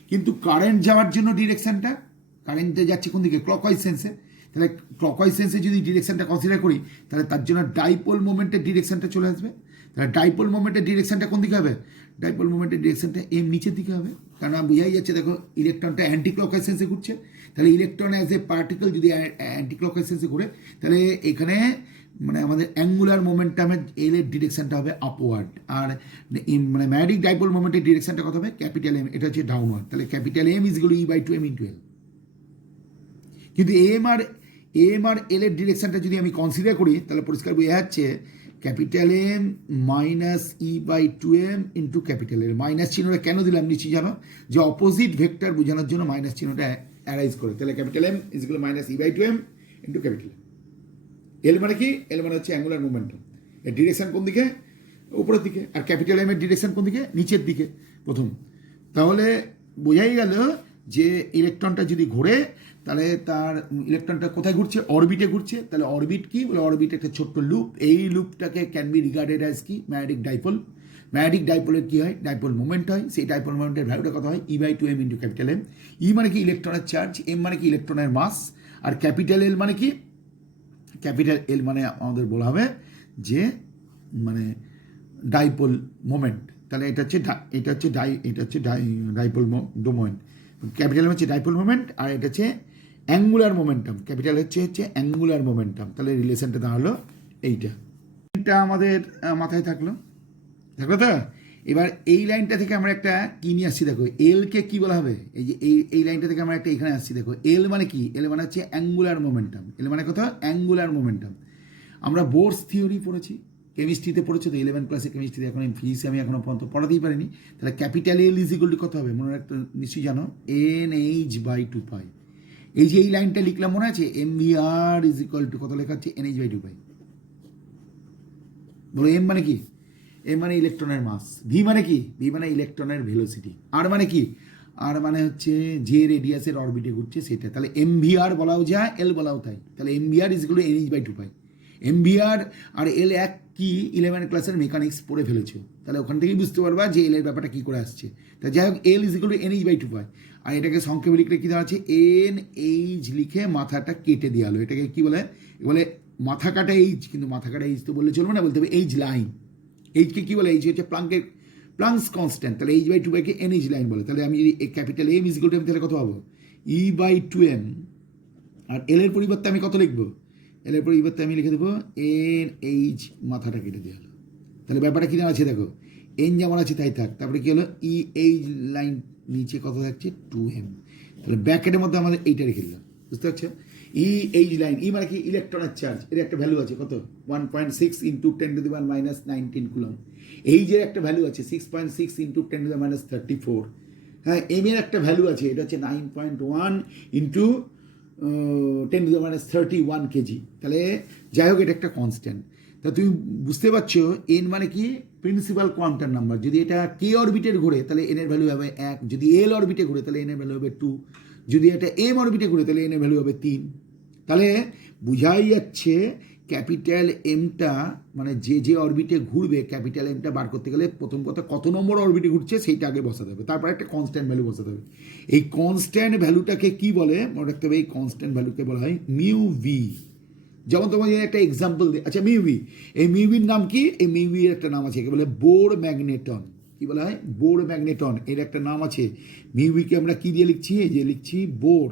কিন্তু কারেন্ট যাওয়ার জন্য ডিরেকশনটা, কারেন্টে যাচ্ছে কোন দিকে, ক্লকওয়াইজ সেন্সে। তাহলে ক্লকওয়াইজ সেন্সে যদি ডিরেকশনটা কনসিডার করি, তাহলে তার জন্য ডাইপোল মোমেন্টের ডিরেকশনটা চলে আসবে। তাহলে ডাইপোল মোমেন্টের ডিরেকশনটা কোন দিকে হবে, ডাইপোল মোমেন্টের ডিরেকশনটা এম নিচের দিকে হবে, কারণ বোঝাই যাচ্ছে দেখো ইলেকট্রনটা অ্যান্টি ক্লকওয়াইজ সেন্সে ঘুরছে। তাহলে ইলেকট্রন অ্যাজ এ পার্টিকেল যদি অ্যান্টি ক্লকওয়াইজ সেন্সে ঘুরে, তাহলে এখানে মানে আমাদের অ্যাঙ্গুলার মোমেন্টামের এল এর ডিরেকশনটা হবে আপওয়ার্ড, আর মানে ম্যাগনেটিক ডাইপোল মোমেন্টের ডিরেকশনটা কত হবে, ক্যাপিটাল এম, এটা হচ্ছে ডাউনওয়ার্ড। তাহলে ক্যাপিটাল এম ইজগুলো e by 2m into L. কিন্তু এম আর এল এর ডিরেকশনটা যদি আমি কনসিডার করি, তাহলে পরিষ্কার বোঝা যাচ্ছে capital M minus E by 2m into capital L. Minus চিহ্নটা কেন দিলাম নিশ্চয়ই জানো, যে অপোজিট ভেক্টর বোঝানোর জন্য মাইনাস চিহ্নটা অ্যারাইজ করে। তাহলে ক্যাপিটাল এম ইজগুলো minus E by 2m into capital L. মানে কি, এল মানে হচ্ছে অ্যাঙ্গুলার মোমেন্টাম, এর ডিরেকশন কোন দিকে, উপরের দিকে। আর ক্যাপিটাল এম এর ডিরেকশন কোন দিকে, নিচের দিকে প্রথম। তাহলে বোঝাই গেল যে ইলেকট্রনটা যদি ঘোরে, তাহলে তার ইলেকট্রনটা কোথায় ঘুরছে, অরবিটে ঘুরছে। তাহলে অরবিট কি বলে, অরবিট একটা ছোট্ট লুপ। এই লুপটাকে ক্যান বি রিগার্ডেড অ্যাজ কি, ম্যাগনেটিক ডাইপোল। ম্যাগনেটিক ডাইপোলের কি হয়, ডাইপোল মোমেন্ট হয়। সেই ডাইপোল মোমেন্টের ভ্যালুটা কত হয়, e by 2m into capital M. E মানে কি ইলেকট্রনের চার্জ, এম মানে কি ইলেকট্রনের মাস, আর ক্যাপিটাল এল মানে কি, ক্যাপিটাল এল মানে আমাদের বলা হবে যে মানে ডাইপোল মোমেন্ট। তাহলে এটা হচ্ছে ডাইপোল মোমেন্ট। ক্যাপিটাল হচ্ছে ডাইপোল মোমেন্ট, আর এটা হচ্ছে অ্যাঙ্গুলার মোমেন্টাম। ক্যাপিটাল হচ্ছে অ্যাঙ্গুলার মোমেন্টাম। তাহলে রিলেশনটা দাঁড়ালো এইটা। এটা আমাদের মাথায় থাকলো তো। এবার এই লাইনটা থেকে আমরা একটা কি নিয়ে আসছি দেখো, এলকে কি বলা হবে, এই যে এই লাইনটা থেকে আমরা একটা এখানে আসছি দেখো, এল মানে কি, এল মানে হচ্ছে অ্যাঙ্গুলার মোমেন্টাম। এল মানে কত, অ্যাঙ্গুলার মোমেন্টাম। আমরা বোর্স থিওরি পড়েছি, কেমিস্ট্রিতে পড়েছো তো, 11 ক্লাসে কেমিস্ট্রিতে, এখন ফিজিক্সে আমি এখনো পর্যন্ত পড়াতেই পারিনি। তাহলে capital L is equal to কত হবে, মনে রাখতে নিশ্চয়ই জানো, NH বাই 2 পাই। এই যে এই লাইনটা লিখলাম মনে আছে, MVR ইজ ইকুয়াল টু কত লেখা হচ্ছে, NH বাই 2 পাই। বলো এম মানে কি, এম মানে ইলেকট্রনের মাস, ভি মানে কি, ভি মানে ইলেকট্রনের ভেলোসিটি, আর মানে কি, আর মানে হচ্ছে যে রেডিয়াসের অরবিটে ঘুরছে সেটা, তাহলে এমভিআর বলাও যায়, এল বলাও তাই। তাহলে এমভিআর ইজগুলো NH/2π। এমভিআর আর এল এক কি 11 ক্লাসের মেকানিক্স পড়ে ফেলেছো, তাহলে ওখান থেকেই বুঝতে পারবা যে এল এর ব্যাপারটা কী করে আসছে। তা যাই হোক, এল ইজগুলো NH/2π, আর এটাকে সংক্ষেপে লিখলে কী দেওয়া আছে, NH লিখে মাথাটা কেটে দেওয়া হলো। এটাকে কী বলে? বলে মাথা কাটা এইচ, কিন্তু মাথা কাটা এইচ তো বললে চলবে না, বলতে হবে এইচ লাইন। এইচকে কী বলে? এইচ হচ্ছে প্লাঙ্কস কনস্ট্যান্ট, তাহলে H/2πকে NH লাইন বলে। তাহলে আমি যদি capital M is equal to M, তাহলে কত পাবো? E/2m। আর এল এর পরিবর্তে আমি কত লিখবো? এল এর পরিবর্তে আমি লিখে দেবো NH, মাথাটা কেটে দেওয়া হলো। তাহলে ব্যাপারটা কী আছে দেখো, এন যেমন আছে তাই থাক, তারপরে কী হলো, EH লাইন নিচে কত থাকছে? 2m। তাহলে ব্র্যাকেটের মধ্যে আমাদের এইটা রেখে দিলাম, বুঝতে পারছো? EH লাইন, ই মানে কি? ইলেকট্রনের চার্জ। এর একটা ভ্যালু আছে কত? 1.6 × 10⁻⁻19 কুলম। এই যে একটা ভ্যালু আছে 6.6 × 10⁻34। হ্যাঁ, এম এর একটা ভ্যালু আছে, এটা হচ্ছে 9.1 × 10⁻31 কেজি। তাহলে যাই হোক, এটা একটা কনস্ট্যান্ট। তা তুমি বুঝতে পারছো, এন মানে কি? Principal quantum number. যদি এটা কে অরবিটের ঘুরে তাহলে এন এর ভ্যালু হবে 1, যদি এল অরবিটে ঘুরে তাহলে এন এর ভ্যালু হবে 2, যদি এটা এম অরবিটে ঘুরে তাহলে এন এর ভ্যালু হবে 3। তাহলে বোঝাই যাচ্ছে ক্যাপিটাল এমটা মানে যে অরবিটে ঘুরবে, ক্যাপিটাল এমটা বার করতে গেলে প্রথম কথা কত নম্বর অরবিটে ঘুরছে সেইটা আগে বসাতে হবে, তারপর একটা কনস্ট্যান্ট ভ্যালু বসাতে হবে। এই কনস্ট্যান্ট ভ্যালুটাকে কি বলে মনে রাখতে হবে? এই কনস্ট্যান্ট ভ্যালুকে বলা হয় মিউ ভি। যেমন তোমার একটা এক্সাম্পল দিই, আচ্ছা মিউ ভি, এই মিউ ভির নাম কি? এই মিউ ভির একটা নাম আছে, একে বলে বোর ম্যাগনেটন। কি বলা হয়? বোর ম্যাগনেটন, এর একটা নাম আছে। মিউ ভিকে আমরা কি দিয়ে লিখছি? এই যে লিখছি Bohr,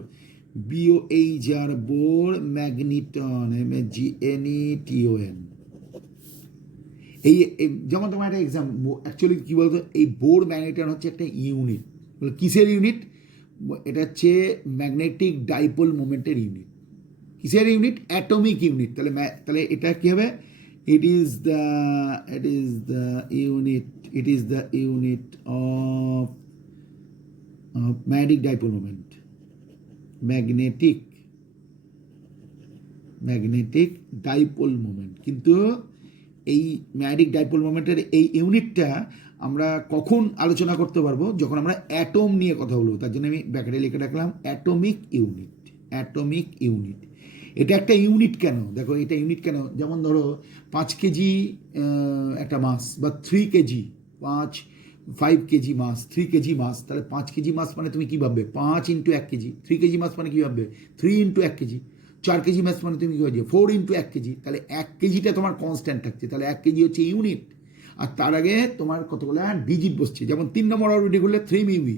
BOR, Bohr magneton, MAGNETON। এই যেমন তোমার একটা এক্সাম, অ্যাকচুয়ালি কী বলতো, এই বোর ম্যাগনেটন হচ্ছে একটা ইউনিট। কিসের ইউনিট? এটা হচ্ছে ম্যাগনেটিক ডাইপোল মোমেন্টের ইউনিট। কিসের ইউনিট? Atomic unit. তাহলে এটা কী হবে? It is the unit of magnetic dipole moment. Magnetic dipole moment. কিন্তু এই ম্যাগনেটিক ডাইপোল মোমেন্টের এই ইউনিটটা আমরা কখন আলোচনা করতে পারবো? যখন আমরা অ্যাটম নিয়ে কথা বলবো। তার জন্য আমি ব্র্যাকেটে লিখে রাখলাম অ্যাটমিক ইউনিট। এটা একটা ইউনিট কেন? দেখো, এটা ইউনিট কেন? যেমন ধরো 5 কেজি একটা মাস, বা 3 কেজি, 5 কেজি মাস, 3 কেজি মাস। তাহলে 5 কেজি মাস মানে তুমি কী ভাববে? 5 × 1 কেজি। 3 কেজি মাস মানে কী ভাববে? 3 × 1 কেজি। 4 কেজি মাস মানে তুমি কী ভাববে? 4 × 1 কেজি। তাহলে 1 কেজিটা তোমার কনস্ট্যান্ট থাকছে, তাহলে 1 কেজি হচ্ছে ইউনিট। আর তার আগে তোমার কতগুলো ডিজিট বসছে, যেমন 3 নম্বর অরবিটে করলে 3 মিউভি,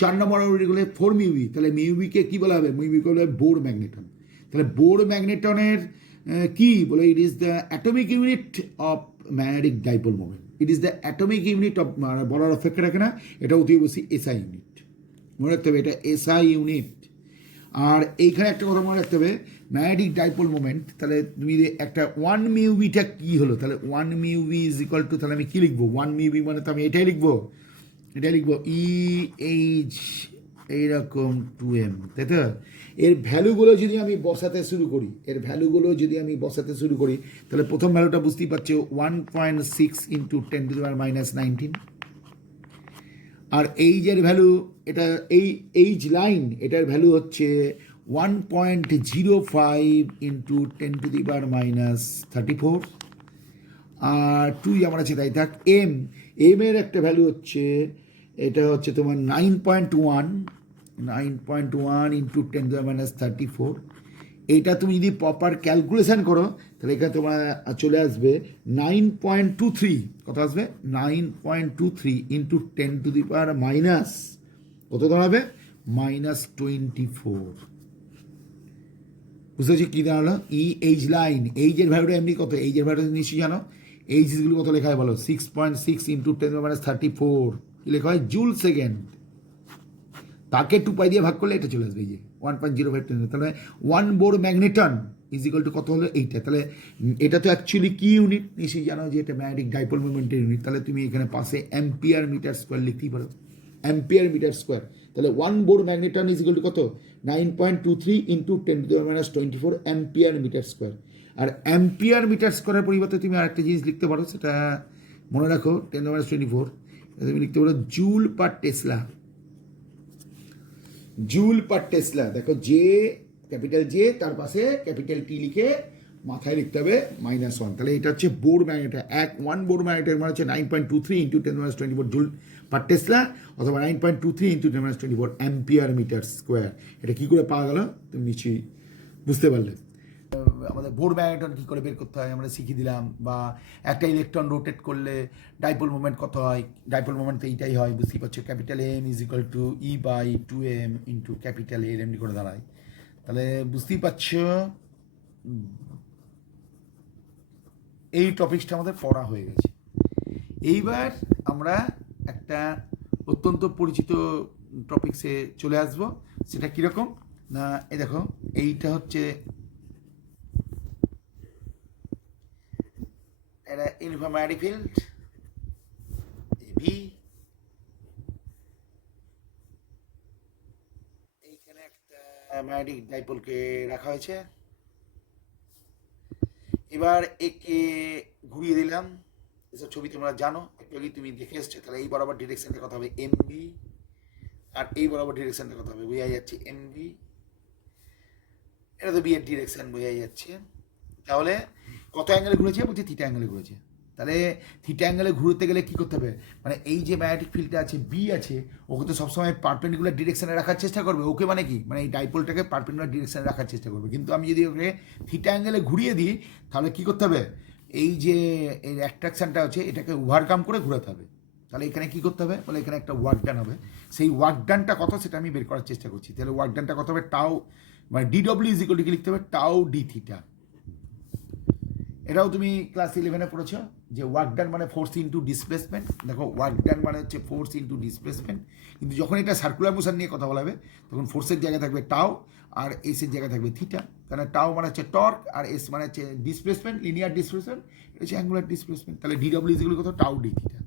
4 নম্বর অরবিটে করলে 4 মিউভি। তাহলে মিউভিকে কী বলা হবে? মিউভিকে বলা হবে বোর ম্যাগনেটন। তাহলে বোর ম্যাগনেটনের কি বলে? It is the atomic unit of magnetic dipole moment. It is the atomic unit of, বলার অপেক্ষা রাখে না, এটা অতি অবশ্যই এসআই ইউনিট। মনে রাখতে হবে এটা এসআই ইউনিট। আর এইখানে একটা কথা মনে রাখতে হবে, ম্যাগনেটিক ডাইপোল মোমেন্ট। তাহলে তুমি একটা 1 মিউভিটা কী হলো? তাহলে 1 মিউভি ইজ ইকুয়াল টু, তাহলে আমি কী লিখবো? 1 মিউভি মানে তো আমি এটাই লিখবো EH এইরকম 2m, তাই তো? এর ভ্যালুগুলো যদি আমি বসাতে শুরু করি, তাহলে প্রথম ভ্যালুটা বুঝতেই পারছো 1.6 × 10⁻⁻19। আর এইচের ভ্যালু, এটা এইচ লাইন, এটার ভ্যালু হচ্ছে 1.05 × 10⁻⁻34। আর 2 যেমন আছে তাই থাক। এম এর একটা ভ্যালু হচ্ছে, এটা হচ্ছে তোমার 9.1 × 10⁻34। এইটা তুমি যদি প্রপার ক্যালকুলেশন করো তাহলে এখানে তোমার চলে আসবে 9.23। কত আসবে? 9.23 × 10⁻⁻, কত দাঁড়াবে? -24। বুঝতে পারছি কী দাঁড়ালো? EH লাইন, এইচের ভ্যালুটা এমনি কত? এইচের ভ্যালুটা নিশ্চয়ই জানো। এইচগুলো কত লেখা হয় বলো? 6.6 × 10⁻34 কি লেখা হয়? Joule second. তাকে 2π দিয়ে ভাগ করলে এটা চলে আসবে, এই যে 1.05। তাহলে 1 Bohr magneton is equal to কত হলো? এইটা। তাহলে এটা তো অ্যাকচুয়ালি কি ইউনিট? নিশ্চয়ই জানো যে এটা ম্যাগনেটিক ডাইপোল মোমেন্টের ইউনিট। তাহলে তুমি এখানে পাশে অ্যাম্পিয়ার মিটার স্কোয়ার লিখতেই পারো, অ্যাম্পিয়ার মিটার স্কোয়ার। তাহলে 1 Bohr magneton is equal to কত? 9.23 × 10⁻24 অ্যাম্পিয়ার মিটার স্কোয়ার। আর অ্যাম্পিয়ার মিটার স্কোয়ারের পরিবর্তে তুমি আরেকটা জিনিস লিখতে পারো, সেটা মনে রাখো, 10⁻24 তুমি লিখতে পারো joule per Tesla. Joule per Tesla. দেখো জে, ক্যাপিটাল জে, তার পাশে ক্যাপিটাল টি লিখে মাথায় লিখতে হবে -1। তাহলে এটা হচ্ছে বোর ম্যাগনেটার। 1 বোর ম্যাগনেটার মানে হচ্ছে 9.23 ইন্টু 10⁻24 জুল পার টেসলা, অথবা 9.23 ইন্টু 10⁻24 অ্যাম্পিয়ার মিটার স্কোয়ার। এটা কী করে পাওয়া গেল তুমি নিশ্চয়ই বুঝতে পারলে। আমাদের বোর ম্যাগনেটন কী করে বের করতে হয় আমরা শিখিয়ে দিলাম, বা একটা ইলেকট্রন রোটেট করলে ডাইপোল মোমেন্ট কত হয়। ডাইপোল মোমেন্ট তো এইটাই হয়, বুঝতেই পারছো, capital M is equal to E/2m into capital এর এমনি করে দাঁড়ায়। তাহলে বুঝতেই পারছো এই টপিকসটা আমাদের পড়া হয়ে গেছে। এইবার আমরা একটা অত্যন্ত পরিচিত টপিক্সে চলে আসব। সেটা কীরকম না, এই দেখো এইটা হচ্ছে এটা ইউনিফর্ম ম্যাগনেটিক ফিল্ড বি। এইখানে একটা ম্যাগনেটিক ডাইপোলকে রাখা হয়েছে। এবার একে ঘুরিয়ে দিলাম। এসব ছবি তোমরা জানো, একটু আগে তুমি দেখে এসছো। তাহলে এই বরাবর ডিরেকশনটা কথা হবে এমবি, আর এই বরাবর ডিরেকশনটা কথা হবে, বোঝা যাচ্ছে এমবি। এটা তো বি এর ডিরেকশন, বোঝা যাচ্ছে। তাহলে কত অ্যাঙ্গেলে ঘুরেছে বলছি থিটা অ্যাঙ্গেলে ঘুরেছে। তাহলে থিটা অ্যাঙ্গেলে ঘুরতে গেলে কী করতে হবে, মানে এই যে ম্যাগনেটিক ফিল্ডটা আছে বি আছে, ওকে তো সবসময় পারপেন্ডিকুলার ডিরেকশনে রাখার চেষ্টা করবে। ওকে মানে কি, মানে এই ডাইপোলটাকে পারপেন্ডিকুলার ডিরেকশনে রাখার চেষ্টা করবে। কিন্তু আমি যদি ওকে থিটা অ্যাঙ্গেলে ঘুরিয়ে দিই, তাহলে কী করতে হবে, এই যে এই অ্যাট্রাকশানটা আছে এটাকে ওভারকাম করে ঘোরাতে হবে। তাহলে এখানে কী করতে হবে, বলে এখানে একটা ওয়ার্ক ডান হবে। সেই ওয়ার্ক ডানটা কত সেটা আমি বের করার চেষ্টা করছি। তাহলে ওয়ার্ক ডানটা কত হবে, টাও মানে DW ইজ ইকুয়াল টু লিখতে হবে টাও ডি থিটা। এটাও তুমি ক্লাস 11-এ পড়েছো যে ওয়ার্ক ডান মানে ফোর্স ইন্টু ডিসপ্লেসমেন্ট। দেখো ওয়ার্ক ডান মানে হচ্ছে ফোর্স ইন্টু ডিসপ্লেসমেন্ট, কিন্তু যখন এটা সার্কুলার মোশন নিয়ে কথা বলা হবে তখন ফোর্সের জায়গায় থাকবে টাও আর এসের জায়গায় থাকবে থিটা। কারণ টাও মানে হচ্ছে টর্ক আর এস মানে হচ্ছে ডিসপ্লেসমেন্ট, লিনিয়ার ডিসপ্লেসমেন্ট, এটা হচ্ছে অ্যাঙ্গুলার ডিসপ্লেসমেন্ট। তাহলে DW যেগুলো কত, টাও ডি থিটা।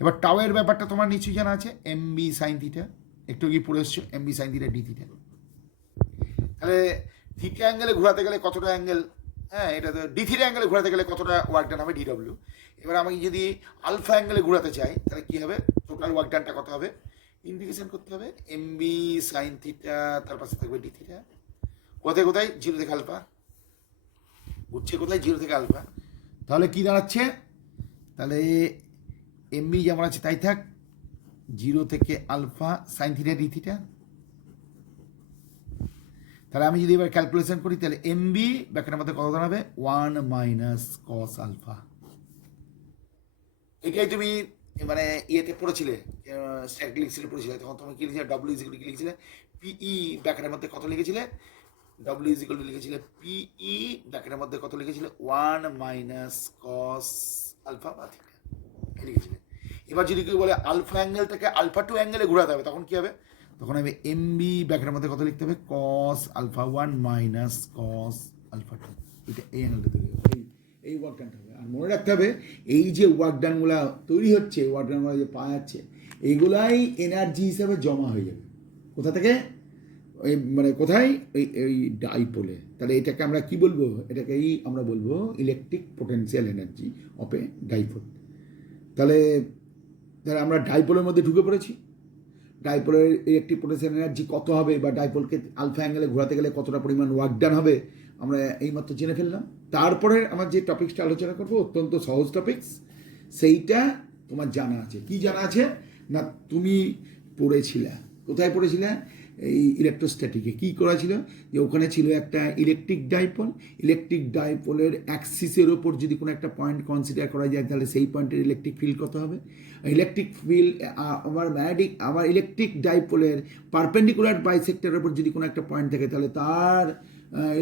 এবার টাওয়ের ব্যাপারটা তোমার নিশ্চয়ই জানা আছে, এমবি সাইন থিটা, একটু কি পড়ে এসছো, MB sign theta D theta. তাহলে থিটা অ্যাঙ্গেলে ঘোরাতে গেলে কতটা অ্যাঙ্গেল, হ্যাঁ এটা তো ডি থিটা অ্যাঙ্গেলে ঘোরাতে গেলে কতটা ওয়ার্ক ডান হবে DW। এবার আমি যদি আলফা অ্যাঙ্গেলে ঘোরাতে চাই তাহলে কী হবে, টোটাল ওয়ার্ক ডানটা কত হবে, ইন্টিগ্রেশন করতে হবে এমবি সাইন থিটা, তার পাশে থাকবে ডি থিটা। কোথায় কোথায়, 0 থেকে আলফা ঘুরছে, কোথায় 0 থেকে আলফা। তাহলে কী দাঁড়াচ্ছে, তাহলে এমবি যেমন আছে তাই থাক, 0 থেকে alpha sine theta D theta. তাহলে আমি যদি এবার ক্যালকুলেশন করি তাহলে এমবি ব্যাকেটের মধ্যে কত দাঁড়াবে, 1 মাইনাস কস আলফা। এটাই তুমি মানে ইয়েতে পড়েছিলে, স্ট্যাটিস্টিক্সে পড়েছিলে, তখন তুমি কি লিখেছিলে, ডব্লিউ ইজ ইকুয়াল টু কি লিখেছিলে, পিই ব্যাকেটের মধ্যে কত লিখেছিলে, ডব্লিউ ইজ ইকুয়াল টু লিখেছিলে পিই ব্যাকেটের মধ্যে কত লিখেছিলে, 1 মাইনাস কস আলফা বা থিটা লিখেছিলে। এবার যদি কেউ বলে আলফা অ্যাঙ্গেলটাকে আলফা টু অ্যাঙ্গেলে ঘোরাতে হবে, তখন কী হবে, তখন আমি এমবি ব্যাকেটের মধ্যে কত লিখতে হবে, cos alpha 1 minus cos alpha 2। এটা এই অ্যাঙ্গেলটা তৈরি হবে, এই ওয়ার্ক ডানটা হবে। আর মনে রাখতে হবে এই যে ওয়ার্ক ডানগুলো তৈরি হচ্ছে, ওয়ার্ক ডানগুলো যে পাওয়া যাচ্ছে, এইগুলাই এনার্জি হিসাবে জমা হয়ে যাবে কোথা থেকে, ওই মানে কোথায়, ওই ডাইপোলে। তাহলে এটাকে আমরা কি বলবো, এটাকেই আমরা বলবো electric potential energy of A dipole. তাহলে তাহলে আমরা ডাইপোলের মধ্যে ঢুকে পড়েছি। ডাইপোলের ইলেকট্রিক পোটেনশিয়াল এনার্জি কত হবে, বা ডাইপোলকে আলফা অ্যাঙ্গেলে ঘোরাতে গেলে কতটা পরিমাণ ওয়ার্ক ডান হবে, আমরা এইমাত্র জেনে ফেললাম। তারপরে আমার যে টপিক্সটা আলোচনা করবো অত্যন্ত সহজ টপিক্স, সেইটা তোমার জানা আছে। কি জানা আছে না, তুমি পড়েছিলে, কোথায় পড়েছিলে, এই ইলেকট্রোস্ট্যাটিকে কী করা ছিল, যে ওখানে ছিল একটা ইলেকট্রিক ডাইপোল। ইলেকট্রিক ডাইপোলের অ্যাক্সিসের ওপর যদি কোনো একটা পয়েন্ট কনসিডার করা যায় তাহলে সেই পয়েন্টের ইলেকট্রিক ফিল্ড কত হবে। ইলেকট্রিক ফিল্ড আমার ইলেকট্রিক ডাইপোলের পারপেন্ডিকুলার বাইসেক্টরের ওপর যদি কোনো একটা পয়েন্ট থাকে তাহলে তার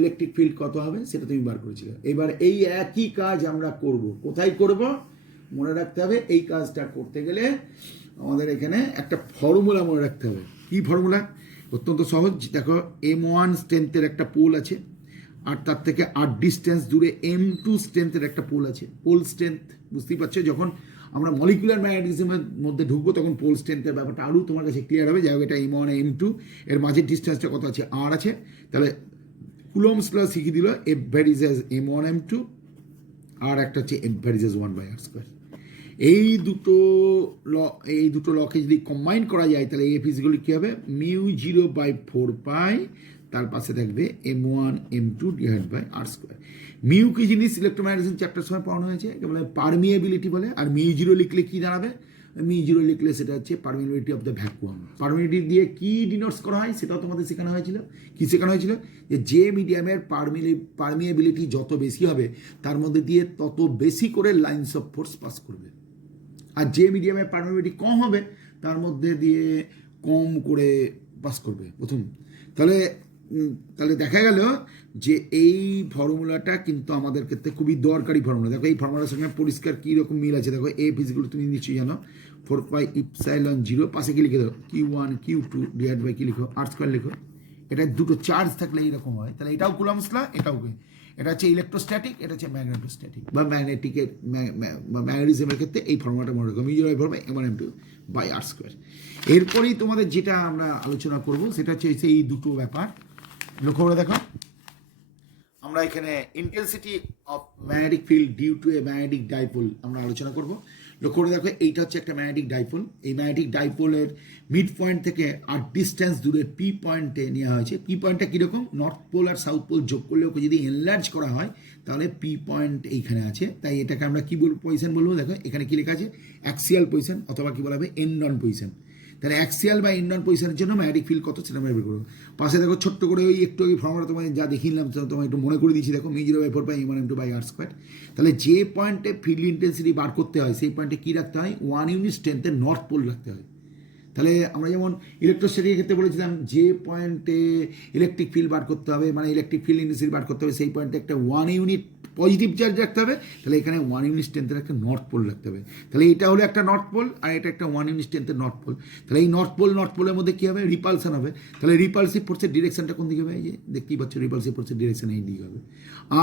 ইলেকট্রিক ফিল্ড কত হবে, সেটা তুমি বার করেছিলে। এবার এই একই কাজ আমরা করব, কোথায় করব মনে রাখতে হবে। এই কাজটা করতে গেলে আমাদের এখানে একটা ফর্মুলা মনে রাখতে হবে। কি ফর্মুলা, অত্যন্ত সহজ। দেখো M1 স্ট্রেংথের একটা পোল আছে, আর তার থেকে 8 ডিস্টেন্স দূরে M2 স্ট্রেংথের একটা পোল আছে। পোল স্ট্রেংথ বুঝতেই পারছো, যখন আমরা মলিকুলার ম্যাগনেটিজমের মধ্যে ঢুকবো তখন পোল স্ট্রেংথের ব্যাপারটা আরও তোমার কাছে ক্লিয়ার হবে। যাই হোক, এটা M1 M2 এর মাঝের ডিস্টেন্সটা কত আছে, R আছে। তাহলে কুলম্বস ল শিখিয়ে দিল, F varies age M1 M2, আর একটা হচ্ছে F ভ্যারিজ এজ 1/r²। এই দুটো লকে যদি কম্বাইন করা যায় তাহলে এফ ইজিক্যাল কী হবে μ0/4 তার পাশে থাকবে m1 m2 divide by r square. Mu কি জিনিস ইলেকট্রোম্যাগনেটিজম চ্যাপ্টার সময় পড়ানো হয়েছে, একে বলে পারমিয়েবিলিটি বলে। আর μ0 লিখলে কি দাঁড়াবে, μ0 লিখলে সেটা হচ্ছে permeability of the vacuum. Permeability দিয়ে কি ডিনোটস করা হয় সেটাও তোমাদের শেখানো হয়েছিল। কি শেখানো হয়েছিল, যে মিডিয়ামের পারমিয়েবিলিটি যত বেশি হবে তার মধ্যে দিয়ে তত বেশি করে লাইন্স অফ ফোর্স পাস করবে, আর যে মিডিয়ামের পারমিয়েবিলিটি কম হবে তার মধ্যে দিয়ে কম করে পাস করবে প্রথম। তাহলে দেখা গেল যে এই ফর্মুলাটা কিন্তু আমাদের ক্ষেত্রে খুবই দরকারি ফর্মুলা। দেখো এই ফর্মুলার সঙ্গে পরিষ্কার কীরকম মিল আছে। দেখো এ ফিজিক্যাল তুমি নিশ্চয়ই জানো 4πε0, পাশে কি লিখে দাও Q1 Q2 ডিভাইড বাই কি লিখো আর স্কোয়ার লিখো। এটা দুটো চার্জ থাকলে এইরকম হয়। তাহলে এটাও কুলম্বস ল, এটাও এটা হচ্ছে ইলেকট্রোস্ট্যাটিক, এটা হচ্ছে ম্যাগনেটোস্ট্যাটিক বা ম্যাগনেটিকের ম্যাগনেটিজমের ক্ষেত্রে এই ফর্মুলাটা মনে রাখো μ0/4m1m2 বাই আর স্কোয়ার। এরপরেই তোমাদের যেটা আমরা আলোচনা করব সেটা হচ্ছে এই দুটো ব্যাপার। লক্ষ্য করে দেখো, আমরা এখানে intensity of magnetic field due to a magnetic dipole আমরা আলোচনা করব। লক্ষ্য করে দেখো, এইটা হচ্ছে একটা ম্যাগনেটিক ডাইপোল। এই ম্যাগনেটিক ডাইপোলের মিড পয়েন্ট থেকে আর ডিস্টেন্স দূরে পি পয়েন্টে নেওয়া হয়েছে। পি পয়েন্টটা কীরকম, নর্থ পোল আর সাউথ পোল যোগ করলে ওকে যদি এনলার্জ করা হয় তাহলে পি পয়েন্ট এইখানে আছে। তাই এটাকে আমরা কী বলবো, পজিশন বলবো। দেখো এখানে কী লেখা আছে, অ্যাক্সিয়াল পজিশন অথবা কী বলা হবে এন্ড অন পজিশন। তাহলে অ্যাক্সিয়াল বা এন্ড অন পজিশনের জন্য ম্যাগনেটিক ফিল্ড কত সেটা আমরা বের করবো। পাশে দেখো ছোট্ট করে ওই একটু আগে ফর্মুলা তোমায় যা দেখিলাম তোমায় একটু মনে করে দিচ্ছি। দেখো μ0/4πm1m2 বাই আর স্কোয়ার। তাহলে যে পয়েন্টে ফিল্ড ইন্টেন্সিটি বার করতে হয় সেই পয়েন্টে কী রাখতে হয়, 1 ইউনিট স্ট্রেন্থের নর্থ পোল রাখতে হয়। তাহলে আমরা যেমন ইলেকট্রোস্ট্যাটিকের ক্ষেত্রে বলেছিলাম যে পয়েন্টে ইলেকট্রিক ফিল্ড বার করতে হবে, মানে ইলেকট্রিক ফিল্ড ইন্টেন্সিটি বার করতে হবে, সেই পয়েন্টে একটা 1 ইউনিট পজিটিভ চার্জ রাখতে হবে। তাহলে এখানে 1 ইউনিট স্ট্রেন্থের একটা নর্থ পোল রাখতে হবে। তাহলে এটা হলো একটা নর্থ পোল আর এটা একটা 1 ইউনিট স্ট্রেন্থের নর্থ পোল। তাহলে এই নর্থ পোলের মধ্যে কী হবে, রিপালশন হবে। তাহলে রিপালসিভ ফোর্সের ডিরেকশনটা কোন দিকে হবে, এই যে দেখতেই পাচ্ছ রিপালসিভ ফোর্সের ডিরেকশন এই দিকে হবে।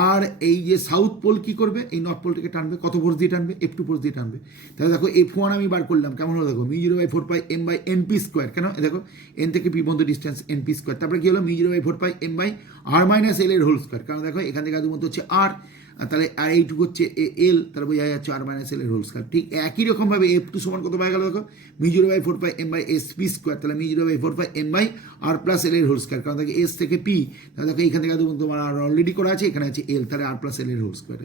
আর এই যে সাউথ পোল কী করবে, এই নর্থ পোলটাকে টানবে, কত ফোর্স দিয়ে টানবে, F2 ফোর্স দিয়ে টানবে। তাহলে দেখো F1 আমি বার করলাম, কেমন হলো দেখো μ0/4πm/np²। কেন দেখো এন থেকে পি পর্যন্ত ডিস্টেন্স np²। তারপরে কী হলো μ0/4πm/r - l এর হোল স্কোয়ার। কারণ দেখো এখান থেকে আদৌ হচ্ছে আর, তাহলে আর এইটুকু হচ্ছে এল, তাহলে বোঝা যাচ্ছে r - l এর হোল স্কোয়ার। ঠিক একই রকমভাবে F2 সমান কত পাওয়া গেল দেখো μ0/4πm/sp²। তাহলে μ0/4πm/r+l এর হোল স্কোয়ার। কারণ দেখো এস থেকে পি, তাহলে দেখো এখান থেকে আদৌ তোমার অলরেডি করা আছে, এখানে আছে এল, তাহলে r+l এর হোল স্কোয়ার।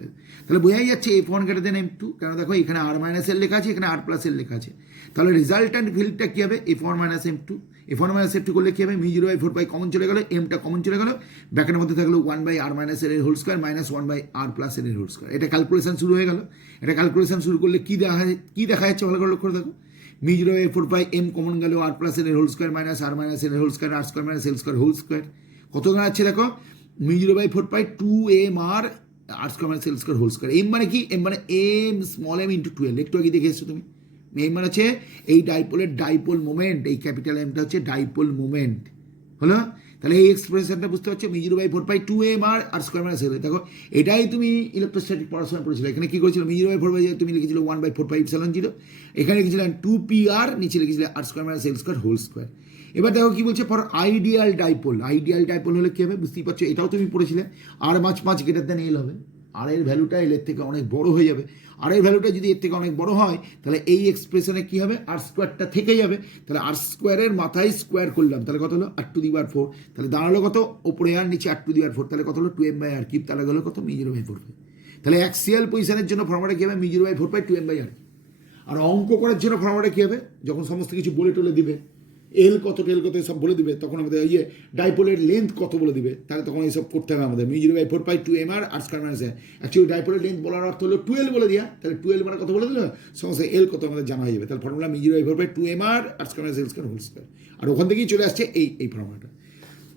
তাহলে বোঝাই যাচ্ছে F1 > M2। কারণ দেখো এখানে r - l লেখা আছে, এখানে r+l লেখা আছে। তাহলে রেজাল্ট্যান্ট ফিল্ডটা কী হবে, F1 - M2। F1 - F2 করলে কী হবে, μ0/4π কমন চলে গেলো, এমটা কমন চলে গেলো, ব্র্যাকেটের মধ্যে থাকলো 1/r - l এর হোল স্কোয়ার মাইনাস 1/r+l এর হোল স্কোয়ার। এটা ক্যালকুলেশন শুরু হয়ে গেল। এটা ক্যালকুলেশন শুরু করলে কী দেখা যাচ্ছে ভালো করে লক্ষ্য করে দেখো, μ0/4πm কমন গেল, r+l এর whole square minus r - l এর whole square, r square minus l square whole square. কত দাঁড়াচ্ছে দেখো, μ0/4π 2mr r square minus l square whole square. M মানে কি, এম মানে m into 12। একটু আগে দেখে এসছো তুমি, এম মানে হচ্ছে এই ডাইপোলের ডাইপোল মোমেন্ট, এই ক্যাপিটাল এমটা হচ্ছে ডাইপোল মোমেন্ট হলো। তাহলে এই এক্সপ্রেশনটা বুঝতে পারছো, μ0/4π 2mr r square minus l। দেখো এটাই তুমি ইলেকট্রোস্ট্যাটিক পড়াশোনা পড়েছিল। এখানে কী করেছিল, μ0/4π তুমি লিখেছিল 1/4πε0, এখানে লিখেছিলেন 2pr, নিচে লিখেছিল r square minus l square whole square. এবার দেখো কি বলছে, for ideal dipole. Ideal dipole হলে কী হবে বুঝতেই পারছো, এটাও তুমি পড়েছিলে, r much greater than l হবে। আর এর ভ্যালুটা এর থেকে অনেক বড় হয়ে যাবে। আর এর ভ্যালুটা যদি এর থেকে অনেক বড় হয় তাহলে এই এক্সপ্রেশনে কী হবে, আর স্কোয়ারটা থেকে যাবে। তাহলে আর স্কোয়ারের মাথায় স্কোয়ার করলাম, তাহলে কত হলো r⁴। তাহলে দাঁড়ালো কত, ওপরে আর নিচে r⁴। তাহলে কত হলো 2m/r³। তাহলে গেলো কত, μ0/4π। তাহলে অ্যাক্সিয়াল পজিশনের জন্য ফর্মুলাটা কী হবে, μ0/4π 2m/r। আর অঙ্ক করার জন্য ফর্মুলাটা কী হবে, যখন সমস্ত কিছু বলে টলে দিবে, এল কত টেল কত সব বলে দিবে, তখন আমাদের ইয়ে ডাইপোলের লেন্থ কত বলে দিবে, তাহলে তখন এইসব করতে হবে আমাদের। μ0/4π 2mr r square minus l। Actually ডাইপোলের লেন্থ বলার অর্থ হলো 12 বলে দেওয়া। তাহলে 12 মানে কত বলে দিল, সমস্ত এল কত আমাদের জানা হয়ে যাবে। তাহলে formula μ0/4π 2mr r square minus l square whole square. আর ওখান থেকেই চলে আসছে এই ফর্মুলাটা।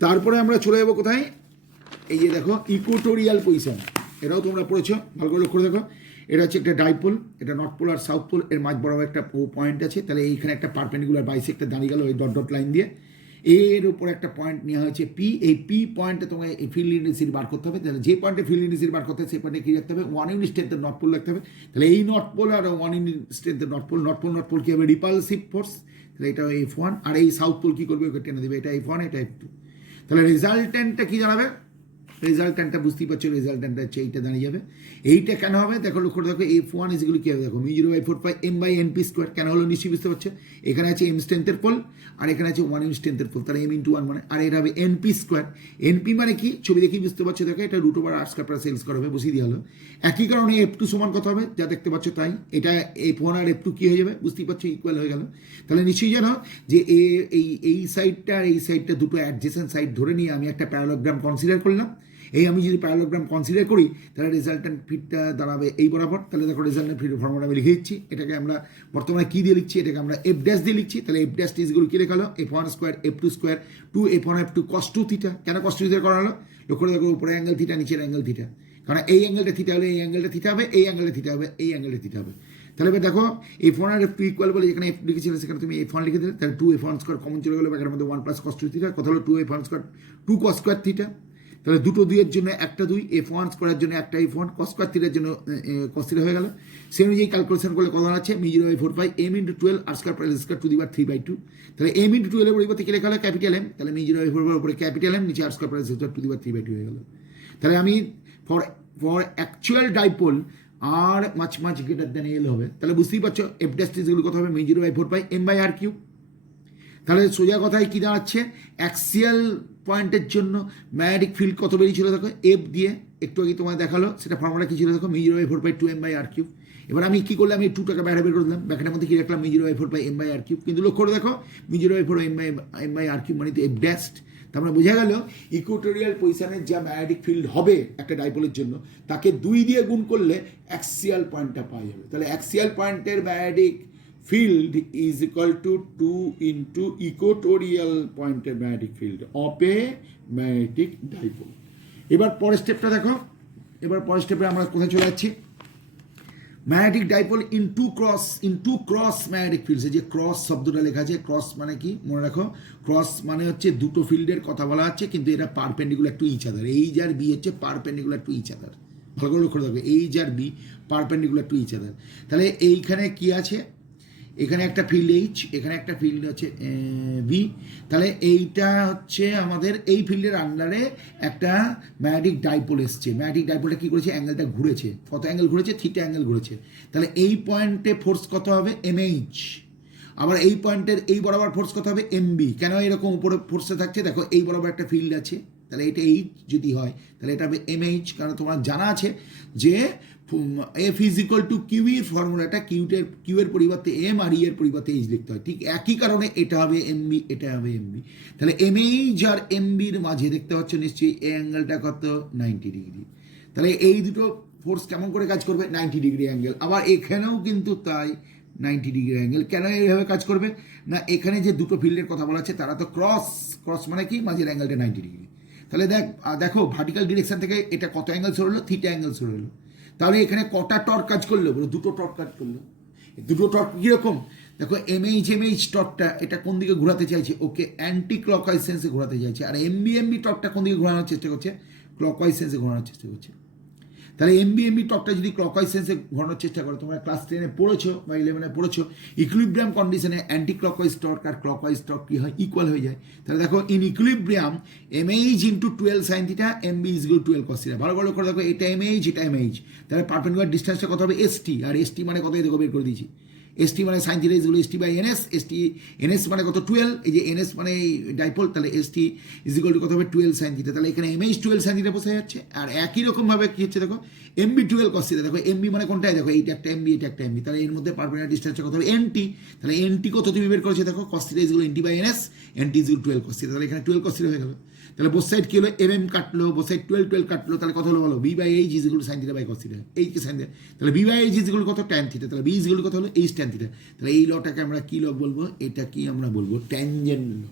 তারপরে আমরা চলে যাবো কোথায়, এই যে দেখো ইকুয়েটোরিয়াল পজিশন, এটাও তোমরা পড়েছো, ভালো করে লক্ষ্য দেখো। এটা হচ্ছে একটা ডাইপোল, এটা নর্থ পোল আর সাউথ পোল, এর মাঝ বরাবর একটা পয়েন্ট আছে। তাহলে এইখানে একটা পারপেন্ডিকুলার বাইসেক্টর দাঁড়িয়ে গেল এই ডট লাইন দিয়ে, এর উপর একটা পয়েন্ট নেওয়া হয়েছে পি। এই পি পয়েন্টে তোমায় এই ফিল্ড ইন্টেন্সিটি বার করতে হবে। তাহলে যে পয়েন্টে ফিল্ড ইন্টেন্সিটি বার করতে হবে সেই পয়েন্টে কী রাখতে হবে, 1 ইউনিট স্ট্রেন্থের নর্থ পোল রাখতে হবে। তাহলে এই নর্থ পোল আর 1 ইউনিট স্ট্রেন্থের নর্থ পোল কী হবে, রিপালসিভ ফোর্স। তাহলে এটা F1, আর এই সাউথ পোল কী করবে, ওকে টেনে দেবে, এটা F1 এটা F2। তাহলে রেজাল্টেন্টটা কী দাঁড়াবে, রেজাল্ট্যান্টটা বুঝতেই পারছো, রেজাল্ট্যান্টটা হচ্ছে এইটা দাঁড়িয়ে যাবে। এইটা কেন হবে দেখো, লক্ষ্য দেখো F1 ইজগুলো কী হবে দেখো, μ0/4 m বাই np স্কোয়ার। কেন হলো নিশ্চয়ই বুঝতে পারছো, এখানে আছে m স্ট্রেন্থের পোল আর এখানে আছে 1 m স্ট্রেন্থের পোল, তাহলে m × 1 মানে, আর এটা হবে np স্কোয়ার। np মানে কি ছবি দেখেই বুঝতে পারছো, দেখো এটা √r² সেলস করা হবে, বসিয়ে দেওয়া হলো। একই কারণে F2 সমান কত হবে যা দেখতে পাচ্ছ তাই, এটা F1 আর F2 কী হয়ে যাবে বুঝতেই পারছো, ইকুয়াল হয়ে গেল। তাহলে নিশ্চয়ই জানো যে এই সাইডটা আর এই সাইডটা দুটো অ্যাডজেসেন্ট সাইড ধরে নিয়ে আমি একটা প্যারালোগ্রাম কনসিডার করলাম। এই আমি যদি প্যারালোগ্রাম কনসিডার করি তাহলে রেজাল্ট্যান্ট ফিটটা দাঁড়াবে এই বরাবর। তাহলে দেখো রেজাল্ট্যান্ট ফিটের ফর্মুলা আমি লিখে দিচ্ছি, এটাকে আমরা বর্তমানে কী দিয়ে লিখছি, এটাকে আমরা F ড্যাশ দিয়ে লিখছি। তাহলে F ড্যাশ ইজগুলো কী লেখা হলো, F1 square F2 square 2 F1 F2 cos 2 theta. কেন cos 2 থিটা করা হলো, লক্ষ্য করে দেখো উপরে অ্যাঙ্গেল থিটা নিচের অ্যাঙ্গেল থিটা, কারণ এই অ্যাঙ্গেলটা থিটা হলে এই অ্যাঙ্গেলটা থিটা হবে, এই অ্যাঙ্গেলটা থিটা হবে, এই অ্যাঙ্গেলটা থিটা হবে। তাহলে এবার দেখো F1 আর F2 ইকুয়াল বলে যেখানে F লিখেছিল সেখানে তুমি F1 লিখে দিলে, তাহলে 2 F1 স্কোয়ার কমন চলে গেলো, এখানের মধ্যে 1 + cos 2 থিটা, কথা হলো 2 F1 square 2 cos square theta. তাহলে দুটো দুইয়ের জন্য একটা 2, F1 স্কোয়ারের জন্য একটা F1, cos স্কোয়ার থিটার জন্য cos থিটা হয়ে গেল। সে অনুযায়ী ক্যালকুলেশন করলে কত আছে, μ0/4 m × 12 r² + l² to the পাওয়ার 3/2। তাহলে m × 12 এর পরিবর্তে কি লেখা হলো ক্যাপিটাল M, তাহলে μ0/4 এর উপরে ক্যাপিটাল M নিচে r² + l² টু দি পাওয়ার 3/2 হয়ে গেল। তাহলে আমি for actual dipole r much greater than L হবে, তাহলে বুঝতেই পারছো F ড্যাশ যেগুলো কত হবে μ0/4 m/r³। তাহলে সোজা কথায় কী দাঁড়াচ্ছে, অ্যাক্সিয়াল পয়েন্টের জন্য ম্যাগনেটিক ফিল্ড কত বেরিয়েছিল দেখো F দিয়ে, একটু আগে তোমায় দেখালো, সেটা ফর্মুলা কী ছিল দেখো, μ0/4 2m/r³। এবার আমি কী করলাম, এই 2 টাকা বাইরে বের করে দিলাম, ব্যাকেটের মধ্যে কী রাখলাম μ0/4 m/r³, কিন্তু লক্ষ্য করে দেখো μ0/4 m/r³ মানে তো F ড্যাশ। তার মানে বোঝা গেল ইকুয়েটোরিয়াল পজিশনের যা ম্যাগনেটিক ফিল্ড হবে একটা ডাইপোলের জন্য তাকে 2 দিয়ে গুণ করলে অ্যাক্সিয়াল পয়েন্টটা পাওয়া যাবে। তাহলে অ্যাক্সিয়াল পয়েন্টের magnetic field is equal to 2 into equatorial পয়েন্টের magnetic field of A magnetic dipole. এবার পরের স্টেপটা দেখো, এবার পরের স্টেপে আমরা কোথায় চলে যাচ্ছি, magnetic dipole into cross magnetic fields. যে ক্রস শব্দটা লেখা আছে, ক্রস মানে কি মনে রাখো, ক্রস মানে হচ্ছে দুটো ফিল্ডের কথা বলা হচ্ছে কিন্তু এটা perpendicular to each other, H আর বি হচ্ছে পারপেন্ডিকুলার টু ইচ আদার, ভালো করে লক্ষ্য রাখবে, এইচ আর B perpendicular to each other. তাহলে এইখানে কি আছে, এখানে একটা ফিল্ড এইচ, এখানে একটা ফিল্ড হচ্ছে বি। তাহলে এইটা হচ্ছে আমাদের এই ফিল্ডের আন্ডারে একটা ম্যাগনেটিক ডাইপোল এসছে। ম্যাগনেটিক ডাইপোলটা কী করেছে, অ্যাঙ্গেলটা ঘুরেছে, কত অ্যাঙ্গেল ঘুরেছে, থিটা অ্যাঙ্গেল ঘুরেছে। তাহলে এই পয়েন্টে ফোর্স কত হবে, এমএইচ। আবার এই পয়েন্টের এই বরাবর ফোর্স কত হবে, এমবি। কেন এরকম উপরে ফোর্সে থাকছে দেখো, এই বরাবর একটা ফিল্ড আছে, তাহলে এটা এইচ যদি হয় তাহলে এটা হবে এমএইচ, কারণ তোমার জানা আছে যে F = QE ফর্মুলাটা কিউয়ের পরিবর্তে এম আর এর পরিবর্তে এইচ লিখতে হয়, ঠিক একই কারণে এটা হবে এমবি, এটা হবে এমবি। তাহলে এমএইচ আর এমবির মাঝে দেখতে পাচ্ছ নিশ্চয়ই এই অ্যাঙ্গেলটা কত, 90 ডিগ্রি। তাহলে এই দুটো ফোর্স কেমন করে কাজ করবে, 90 ডিগ্রি অ্যাঙ্গেল। আবার এখানেও কিন্তু তাই 90 ডিগ্রি অ্যাঙ্গেল। কেন এইভাবে কাজ করবে না, এখানে যে দুটো ফিল্ডের কথা বলা আছে তারা তো ক্রস মানে কি মাঝের অ্যাঙ্গেলটা 90 ডিগ্রি। তাহলে দেখো ভার্টিক্যাল ডিরেকশন থেকে এটা কত অ্যাঙ্গেল সরলো, থিটা অ্যাঙ্গেল সরলো। তাহলে এখানে কটা টর্ক কাজ করলো বলো, দুটো টর্ক কাজ করলো। দুটো টর্ক কীরকম দেখো, এমএইচ টর্কটা এটা কোন দিকে ঘোরাতে চাইছে, ওকে অ্যান্টি ক্লকওয়াইজ সেন্সে ঘোরাতে চাইছে, আর এমবি টর্কটা কোন দিকে ঘোরানোর চেষ্টা করছে, ক্লকওয়াইজ সেন্সে ঘোরানোর চেষ্টা করছে। তাহলে এমবি টর্কটা যদি ক্লকওয়াইজ সেন্সে ঘোরানোর চেষ্টা করো, তোমরা ক্লাস 10-এ পড়েছো বা 11-এ পড়েছো, ইকুইলিব্রিয়াম কন্ডিশনে অ্যান্টি ক্লকওয়াইজ টর্ক আর ক্লকওয়াইজ টর্ক কী হয়, ইকুয়াল হয়ে যায়। তাহলে দেখো in equilibrium MH × 12 sin θ, MB = 12 cos θ। ভালো করে লক্ষ্য দেখো, এটা এমএইচ, এটা এমএইচ, তাহলে পারপেন্ডিকুলার ডিস্টেন্সটা কত হবে, এসটি, আর এসটি মানে কত দেখো বের করে দিয়েছি, এসটি মানে sin θ = ST/NS, NS মানে কত 12, এই যে NS মানে ডাইপোল, তাহলে ST = কত হবে 12 sin θ। তাহলে এখানে এমএইচ 12 sin θ বসে যাচ্ছে। আর একই রকমভাবে কী হচ্ছে দেখো, এমবি 12 cos θ, দেখো এমবি মানে কোনটাই দেখো, এইটা একটা এমবি, এটা একটা এমবি, তাহলে এর মধ্যে পারপেন্ডিকুলার ডিস্টেন্সটা কত হবে, এনটি। তাহলে এনটি কত তুমি বের করেছো দেখো, cos θ = NT/NS, NT = 12 cos θ। তাহলে এখানে 12 cos θ হয়ে গেল। তাহলে বোথ সাইড কী হলো, কাটলো, বোথ সাইড 12 কাটলো, তাহলে কত হলো বলো, B/H = sin θ/cos θ, HK sin θ। তাহলে B/H = কত, tan θ, তাহলে B = কত হলো, H tan θ। তাহলে এই লটাকে আমরা কী ল বলবো, এটা কি আমরা বলবো, ট্যানজেন্ট ল।